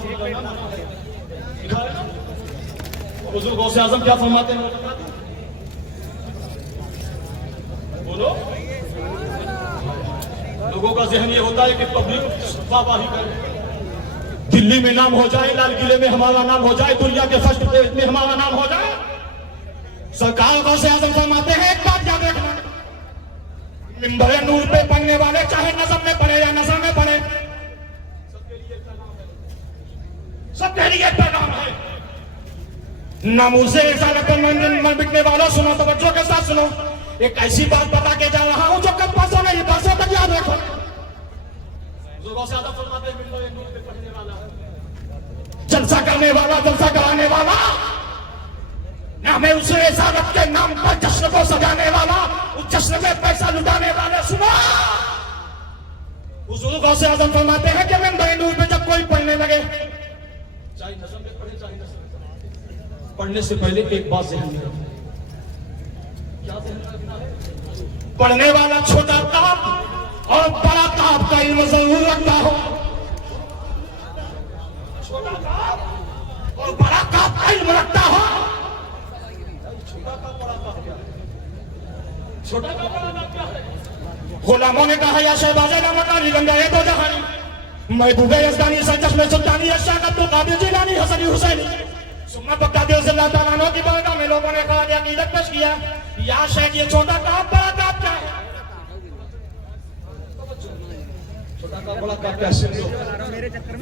है ना। हुजूर गौसे आजम क्या फरमाते हैं? बोलो। लोगों का ज़हन ये होता है कि पब्लिक वाहवाही करे, दिल्ली में नाम हो जाए, लाल किले में हमारा नाम हो जाए, दुनिया के फर्स्ट पेज में हमारा नाम हो जाए। सरकार गौसे आजम फरमाते हैं एक बात याद रखना, मिंबर नूर पे पढ़ने वाले चाहे नज़म में पढ़े या नज़र में पढ़े, सबके लिए एक पैगाम है। नामूसे रिसालत पर मन बिकने वालों सुनो, तवज्जो के साथ सुनो। एक ऐसी बात बता के जा रहा हूं जो कब परसों नहीं परसों तक याद रखो। जलसा करने वाला, जलसा कराने वाला, नाम है उसे रिसालत के नाम पर जश्न को सजाने वाला, उस जश्न में पैसा लुटाने वाले सुनो। हुजूर गौसे आजम फरमाते हैं कि मिंबर नूर पे जब कोई पढ़ने लगे, चाहे नज़म में पढ़े चाहे नज़र में, पढ़ने से पहले एक बात ज़हन में रखो। क्या ज़हन में रखना है? पढ़ने वाला छोटा ताप और बड़ा ताप का इल्म जरूर रखता हो। छोटा ताप और बड़ा ताप का इल्म रखता हो। छोटा ताप बड़ा ताप क्या है? छोटा ताप बड़ा ताप क्या है? गुलामों ने कहा या शहबाज़े नमकानी गंगाए तो जहानी, महबूबे यज़दानी सरचश्मे में सुल्तानी अशाक़त तो कादिर जिलानी हसनी हुसैनी सुन्ना पक्का दिल से अल्लाह ताला की बारगाह में लोगों ने कहा अकीदत पेश किया, या शेख ये छोटा ताप बड़ा ताप क्या है? छोटा ताप बड़ा ताप क्या?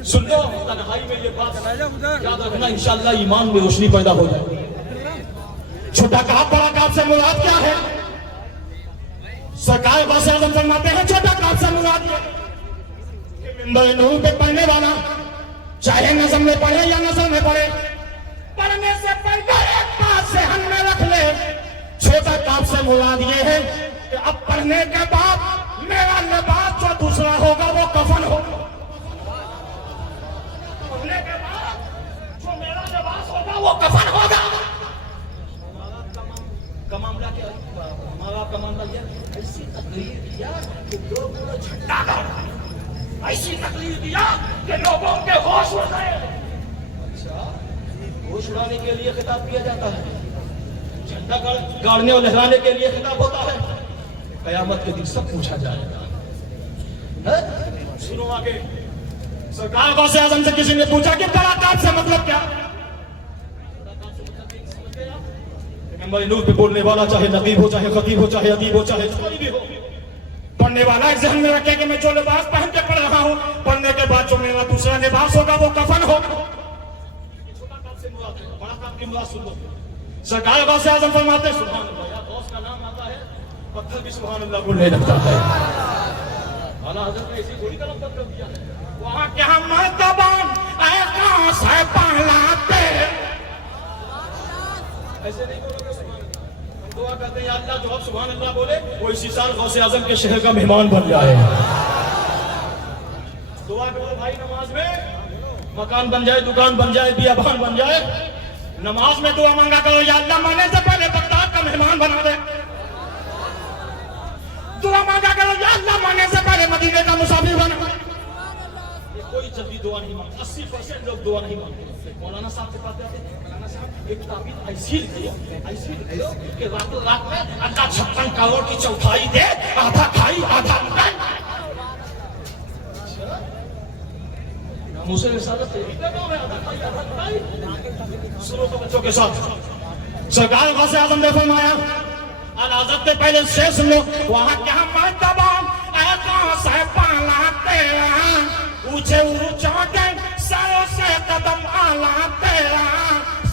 सुन लो, तन्हाई में ये बात याद रखना, इंशाअल्लाह ईमान में रोशनी पैदा हो जाएगी। छोटा ताप बड़ा ताप से मुराद क्या है? सरकार गौसे आज़म फरमाते हैं छोटा ताप से मुराद ये मिंबर नूर पे पढ़ने वाला चाहे नज़म में पढ़े या नज़र में पढ़े, पढ़ने से पहले एक बात ज़हन में रख ले, छोटा ताप से मुराद ये है कि अब पढ़ने के बाद मेरा लिबास जो दूसरा होगा वो कफन होगा। पढ़ने के बाद जो मेरा लिबास होगा वो कफन होगा। कमामला क्या? हमारा कमामला ये ऐसी तकलीफ दिया कि लोग झंडा गाड़, ऐसी तकलीफ दिया कि लोगों के होश उड़ गए। अच्छा, होश उड़ाने के लिए खिताब किया जाता है, झंडा गाड़ने और लहराने के लिए खिताब होता है। कयामत के दिन सब पूछा जाएगा। सुनो आगे, सरकार गौसे आज़म से किसी ने पूछा कि बड़ा ताप से मतलब क्या? मिंबर नूर पे बोलने वाला चाहे नकीब हो, चाहे खतीब हो, चाहे अदीब हो, चाहे कोई भी हो, पढ़ने वाला एक ज़हन में रखे कि मैं जो लिबास पहन के पढ़ रहा हूं, पढ़ने के बाद जो मेरा दूसरा लिबास होगा वो कफन होगा। छोटा ताप से मुराद है, बड़ा ताप की मुराद सुन लो। सरकार गौसे आज़म फरमाते सुभान अल्लाह, या गौस का नाम आता है पत्थर भी सुभान अल्लाह बोलने लगता है। आला हज़रत ने इसी थोड़ी कलम कर दिया है। वहां क्या मर्तबा ऐ गौस है पहलाते, ऐसे नहीं बोलोगे सुभान अल्लाह। हम दुआ करते हैं या अल्लाह जो अब सुभान अल्लाह बोले वो इसी साल गौसे आज़म के शहर का मेहमान बन जाए। दुआ करो भाई, नमाज में मकान बन जाए, दुकान बन जाए, बियाबान बन जाए, नमाज में दुआ मांगा करो या अल्लाह मरने से पहले बगदाद का मेहमान बना दे। दुआ मांगा करो या अल्लाह मरने से पहले मदीने का मुसाफिर बना दे। ये कोई जल्दी दुआ नहीं मांगते, 80% लोग दुआ नहीं मांगते। मौलाना साहब के पास जाते हैं, मौलाना साहब एक ताबीज़ ऐसी लिखी कि रातों रात में अल्लाह 56 करोड़ की चौथाई दे, आधा खाई आधा लुटाई। मुझसे रिसालत है, सुनो तो बच्चों के साथ। सरकार गौसे आज़म ने फरमाया, अल-हज़रत ने पहले शेर सुन लो, वहां क्या मर्तबा ऐ गौस है पाला तेरा, ऊंचे ऊंचा के सरों से कदम आला तेरा,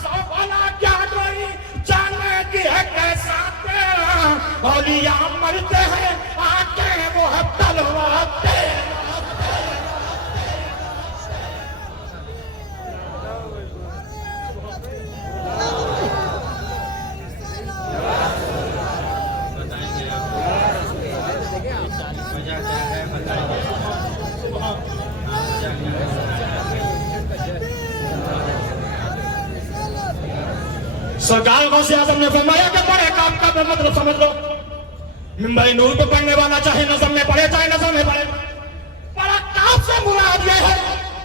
सौ भला क्या कोई जाने की है कैसा तेरा, औलिया मरते हैं आके वो है तलवार तेरा। सरकार गौसे आजम ने फरमाया कि बड़े काम का मतलब समझ लो। मिंबर नूर पे पढ़ने वाला चाहे नज़म में पढ़े चाहे नज़म में पढ़े, बड़ा काम से मुराद यह है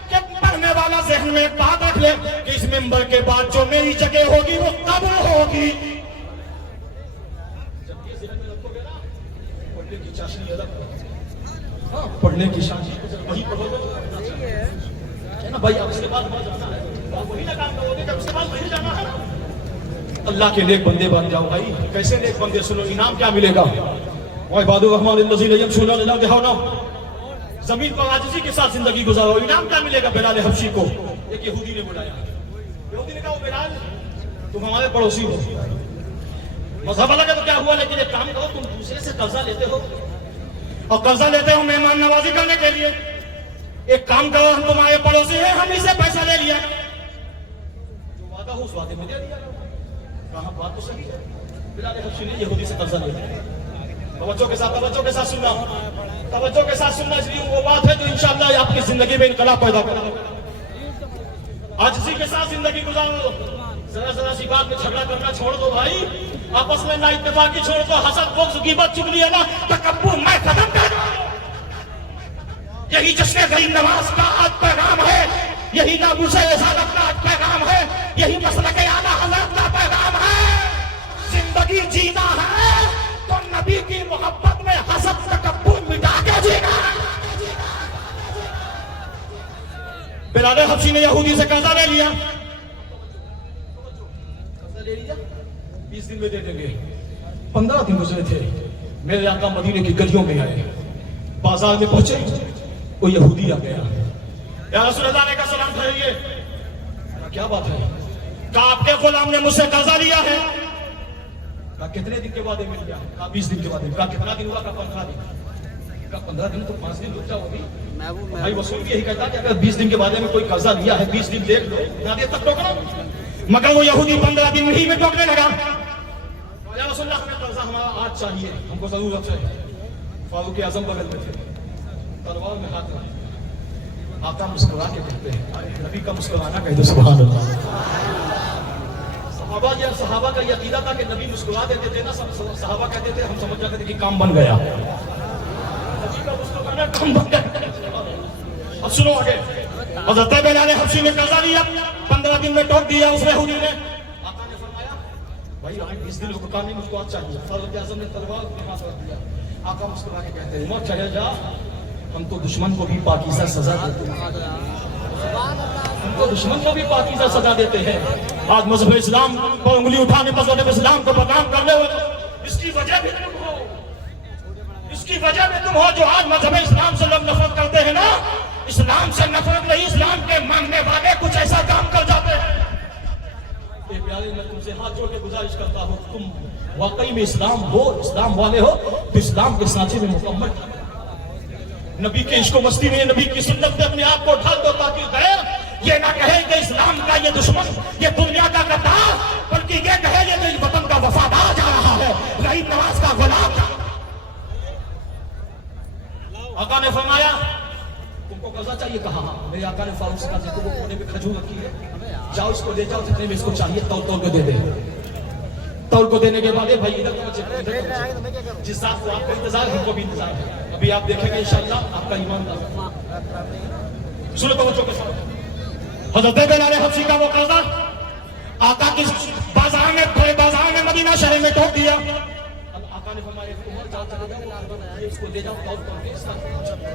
कि पढ़ने वाला ज़हन में एक बात रख ले कि इस मिंबर के बाद जो मेरी जगह होगी वो कब होगी। पढ़ने की शादी वही पढ़ोगे ना भाई, अब उसके बाद जाना है, वही ना काम करोगे जब उसके बाद वही जाना है। अल्लाह के नेक बंदे बन जाओ भाई। कैसे नेक बंदे, सुनो इनाम क्या मिलेगा। जमीन पर आजिज़ी के साथ जिंदगी गुजारो, इनाम क्या मिलेगा। बिलाल हबशी को एक यहूदी ने बुलाया, यहूदी ने कहा बिलाल तुम हमारे पड़ोसी हो, मजहब अलग है तो क्या हुआ, लेकिन एक काम करो तुम दूसरे से कर्जा लेते हो और कर्जा लेते हो मेहमान नवाजी करने के लिए। एक काम करो, हम तुम्हारे पड़ोसी हैं, हम इसे पैसा ले लिया, जो वादा हो उस वादे में दे दिया। कहा बात तो सही है। बिलाल हबशी ने यहूदी से कर्जा लिया। तवज्जो के साथ सुनना, तवज्जो के साथ सुनना, इसलिए वो बात है जो इंशाअल्लाह आपकी जिंदगी में इनकलाब पैदा करेगा। आजिज़ी के साथ जिंदगी गुजारो। जरा जरा सी बात में झगड़ा करना छोड़ दो भाई, आपस में ना इत्तेफाकी छोड़ दो, हसद बुग़्ज़ ग़ीबत चुगली है ना, तकब्बुर मैं खत्म कर दो। यही जश्न गरीब नवाज का आज पैगाम है, यही नामूस रिसालत का आज पैगाम है, यही मसलक आला हज़रत का पैगाम है। जिंदगी जीना है तो नबी की मोहब्बत में हसद तकब्बुर मिटा के जीना। बिलाल हबशी ने यहूदी से कर्जा ले लिया, 20 दिन में दे देंगे। 15 दिन गुजरे थे, मेरे आका मदीने की गलियों में आए, बाजार में पहुंचे, वो यहूदी आ गया। या रसूल अल्लाह ने कहा सलाम ठहरिए, क्या बात है। कहा आपके गुलाम ने मुझसे कर्जा लिया है। कहा कितने दिन के बाद मिल गया। कहा 20 दिन के बाद। कहा कितना दिन हुआ। कहा 15 दिन। कहा 15 दिन तो 5 दिन रुक जाओ अभी। भाई वसूल भी यही कहता कि अगर 20 दिन के बाद में कोई कर्जा लिया है 20 दिन देख लो, ना दे तब टोकना। मगर वो यहूदी 15 दिन ही में टोकने लगा। या रसूल अल्लाह हमें कर्जा हमारा आज चाहिए, हमको जरूरत है। फारूक आजम बगल में थे, तलवार में हाथ रखा। आका मुस्कुरा के कहते हैं, नबी का मुस्कुराना कह दो सुभान अल्लाह। सहाबा का ये अकीदा था कि नबी मुस्कुरा देते थे ना, सब सहाबा कहते थे, हम समझ जाते थे कि काम बन गया, नबी का मुस्कुराना काम बन गया। अब सुनो आगे, हज़रत बिलाल हबशी ने कर्जा लिया, 15 दिन में टोक दिया उस यहूदी ने। आका ने फरमाया भाई आज 20 दिन रुका नहीं, मुझको आज चाहिए। फारूक आज़म ने तलवार अपने हाथ रख दिया। आका मुस्कुरा के कहते हैं उमर चले जा, हम तो दुश्मन को भी पाकीज़ा सजा देते हैं, हमको दुश्मन को भी पाकीज़ा सजा देते हैं। आज मज़हब इस्लाम पर उंगली उठाने, मज़हब इस्लाम को बदनाम करने वाले, इसकी वजह भी तुम हो, इसकी वजह भी तुम हो जो आज मज़हब इस्लाम से लोग नफरत करते हैं ना। इस्लाम से नफरत नहीं, इस्लाम के मानने वाले कुछ ऐसा काम कर जाते हैं। प्यारे मैं तुमसे हाथ जोड़ के गुजारिश करता हूँ, तुम वाकई में इस्लाम हो, इस्लाम वाले हो तो इस्लाम के सांचे में मुकम्मल नबी के इश्क मस्ती में, नबी की सुन्नत में अपने आप को ढाल दो, ताकि गैर ये ना कहे कि इस्लाम का ये दुश्मन, ये दुनिया का गद्दार, बल्कि ये कहे ये तो वतन का वफादार जा रहा है, गरीब नवाज का गुलाम। आका ने फरमाया तुमको कर्जा चाहिए। कहा मेरे आका ने फारूक से कहा देखो वो कोने में खजूर रखी है, जाओ इसको ले जाओ, जितने में इसको चाहिए तौल तौल को दे दे। तौल को देने के बाद भाई इधर जिस साथ को आपका इंतजार है हमको भी इंतजार है। अभी आप देखेंगे इंशाअल्लाह आपका ईमान। सुनो तवज्जो के साथ, हज़रत बिलाल हबशी का वो कर्जा आका की बाजार में, बड़े बाजार में, मदीना शहर में टोक दिया। आका ने फरमाया उमर जाओ चले जाओ, इसको ले जाओ तौल करके,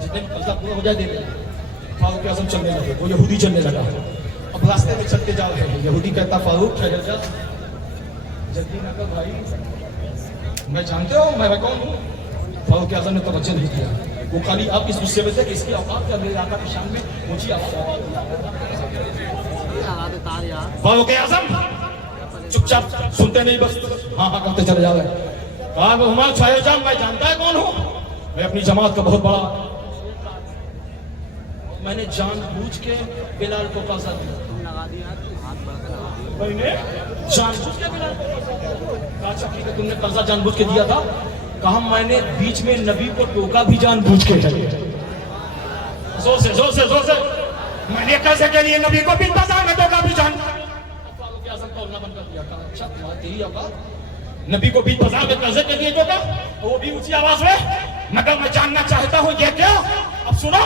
जितने में कर्जा पूरा हो जाए दे दे। फारूक आज़म चलने लगे, वो यहूदी चलने लगा। अब रास्ते में चलते जा रहे हैं, यहूदी कहता फारूक ठहर जा, जल्दी ना कर भाई, मैं जानते हो मैं कौन हूँ। फारूक आज़म ने तवज्जो नहीं किया, वो खाली आप इस गुस्से में थे कि इसकी औकात क्या, मेरे आका की शान में ऊंची आवाज। फारूक आज़म चुपचाप सुनते नहीं, बस हाँ हाँ करते चले जा रहे। कहा उमर छाए जा, मैं जानता है कौन हूँ, मैं अपनी जमात का बहुत बड़ा, मैंने जानबूझ के बिलाल को कर्जा दिया, मैंने जानबूझ के बिलाल को कर्जा दिया। अच्छा ठीक है, तुमने कर्जा जानबूझ के दिया था। कहा मैंने बीच में नबी को टोका भी जानबूझ के। जोर से मैंने कर्जे के लिए नबी को भी बाजार में टोका भी जान। फारूक आज़म तौलना बंद कर दिया। कहा अच्छा तुम्हारा तेरी औकात नबी को बीच बाजार में कर्जे के लिए जोगा, वो भी ऊंची आवाज में। मगर मैं जानना चाहता हूं ये क्या। अब सुनो,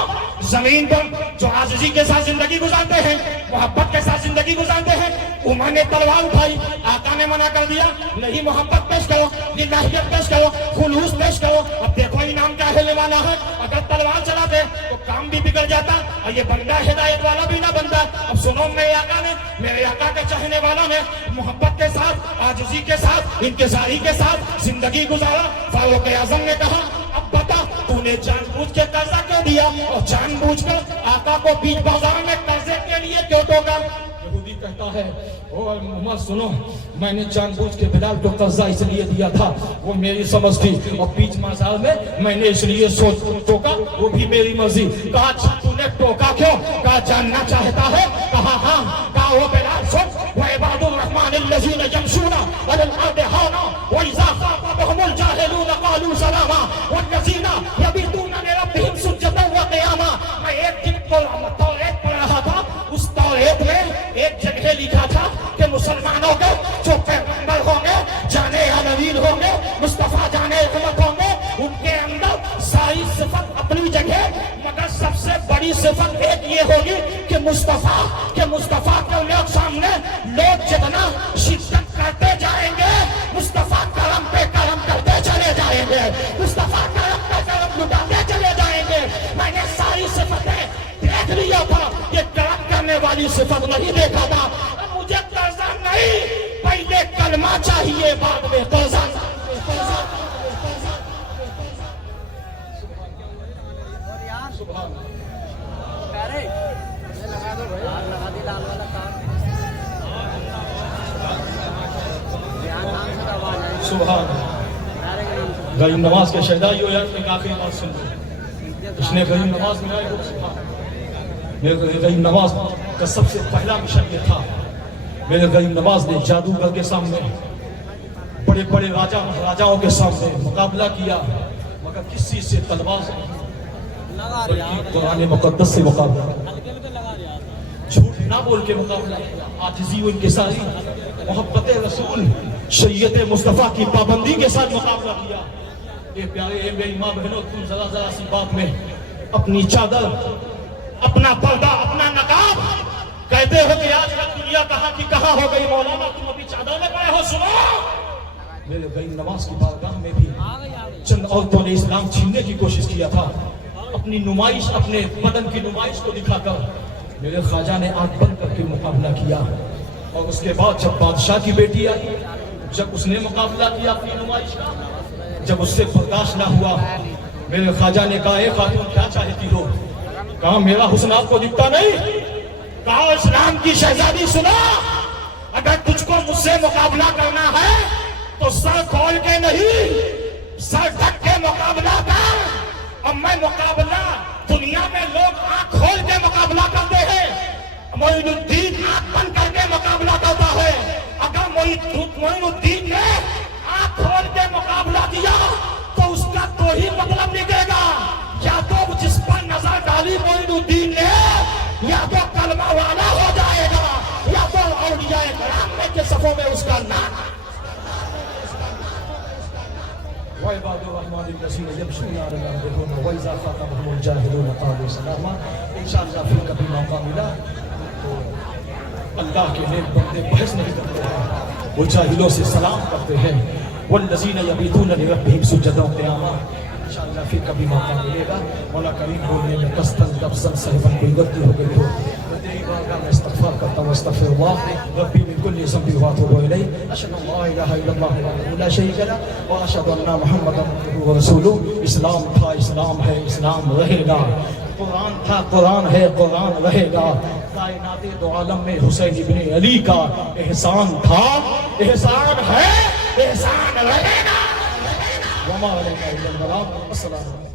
जमीन पर जो आजिज़ी के साथ जिंदगी गुजारते हैं, मोहब्बत के साथ जिंदगी गुजारते हैं, उमर ने तलवार उठाई, आका ने मना कर दिया, नहीं मोहब्बत पेश करो, लिल्लाहियत पेश करो, खुलूस पेश करो। अब देखो इनाम क्या है लेवाना है। अगर तलवार चलाते तो काम भी बिगड़ जाता और ये बंदा हिदायत वाला भी ना बनता। अब सुनो, मेरे आका के चाहने वालों ने मोहब्बत के साथ, आजिज़ी के साथ, इंतज़ारी के साथ जिंदगी गुजारा। फारूक आज़म ने कहा, अब बता तूने जानबूझ के कर्जा क्यों दिया और जानबूझकर आका को बीच बाजार में कर्जे के लिए क्यों टोका। यहूदी कहता है, ओ मोहम्मद सुनो, मैंने जानबूझ के बिलाल को कर्जा इसलिए दिया था, वो मेरी समझ थी, और बीच बाजार में मैंने इसलिए सोच टोका, वो भी मेरी मर्जी। कहा तूने टोका क्यों। कहा जानना चाहता है। कहा हाँ। कहा वो बिलाल सुन, वो इबादुर रहमान अल्लज़ीना यमशूना अलल अर्दि हौना व इज़ा ख़ातबहुमुल जाहिलूना क़ालू सलामा वल्लज़ीना यबीतूना लिरब्बिहिम सुज्जदन व क़ियामा। मैं एक दिन तौरात पढ़ रहा था, उस तौरात में एक जगह लिखा था कि मुसलमानों के जो पैगंबर होंगे, जाने नबी होंगे, मुस्तफा जाने रहमत होंगे, उनके अंदर सारी सिफत अपनी जगह, मगर सबसे बड़ी सिफत एक ये होगी कि मुस्तफा के लोग सामने लोग जितना शिद्दत करते जाएंगे, मुस्तफा करम पे करम करते चले जाएंगे, मुस्तफा करम पे करम लुटाते चले जाएंगे। मैंने सारी सिफतें देख लिया था, ये करम करने वाली सिफत नहीं देखा था। अब मुझे कर्जा नहीं, पहले कलमा चाहिए, बाद में कर्जा। सुभान गरीब नवाज के शहदाई हो यार, एक आखिरी बात सुन लो। उसने गरीब नवाज में मेरे गरीब नवाज का सबसे पहला मिशन ये था, मेरे गरीब नवाज ने जादूगर के सामने, बड़े बड़े राजाओं के सामने मुकाबला किया, मगर किस चीज से, तलवार से, कुरान मुकद्दस से मुकाबला, झूठ ना बोल के मुकाबला, आजिज़ी व इंकिसारी, मोहब्बत रसूल, शरीयत मुस्तफा की पाबंदी के साथ मुकाबला किया। ये प्यारे मेरी माँ बहनों, तुम जरा सी बात में अपनी चादर, अपना पर्दा, अपना नकाब, कहते हो कि आज तक दुनिया कहाँ की कहाँ हो गई मौलाना, तुम अभी चादर में पड़े हो। सुनो, मेरे गरीब नवाज की बारगाह में भी चंद औरतों ने इस्लाम छीनने की कोशिश किया था, अपनी नुमाइश, अपने बदन की नुमाइश को दिखाकर मेरे ख्वाजा ने आंख बंद करके मुकाबला किया। और उसके बाद जब बादशाह की बेटी आई, जब उसने मुकाबला किया अपनी नुमाइश का, जब उससे बर्दाश्त ना हुआ, मेरे ख्वाजा ने कहा, ए खातून क्या चाहती हो। कहा मेरा हुस्न आपको दिखता नहीं। कहा इस्लाम की शहजादी सुना, अगर तुझको मुझसे मुकाबला करना है तो सर खोल के नहीं, सर ढक के मुकाबला कर। अब मैं मुकाबला, दुनिया में लोग आंख खोल के मुकाबला करते हैं, मोइनुद्दीन आंख बंद करके मुकाबला करता है। अगर मोइनुद्दीन ने आंख खोल के मुकाबला किया तो उसका तो ही मतलब निकलेगा, या तो जिस पर नजर डाली मोइनुद्दीन ने, या तो कलमा वाला हो जाएगा, या तो औलिया किराम के सफों में उसका नाम। इंशाअल्लाह फिर कभी मौका मिला तो अल्लाह के नेक बंदे बहस नहीं करते हैं, वो जाहिलों से सलाम करते हैं। वल्लज़ीना यबीतूना लिरब्बिहिम सुज्जदन व क़ियामा। इंशाअल्लाह फिर कभी मौका मिलेगा। मौला करीम बोलने में कस्तन लफ्ज़न सहवन कोई गलती हो गई हो, तेरी बारगाह में इस्तग़फ़ार करता हूँ, अस्तग़फ़िरुल्लाह रब्बी मिन कुल्ली ज़ंबिन व अतूबु इलैह। अशहदु अन ला इलाहा इल्लल्लाह वहदहु ला शरीका लह व अशहदु अन्ना मुहम्मदन अब्दुहु व रसूलुहु। इस्लाम था, इस्लाम है, इस्लाम रहेगा। कुरान था, कुरान है, कुरान रहेगा। कायनात दो आलम में हुसैन इब्ने अली का एहसान था, एहसान है, एहसान रहेगा। वमा अलैना इल्लल बलाग। अस्सलाम।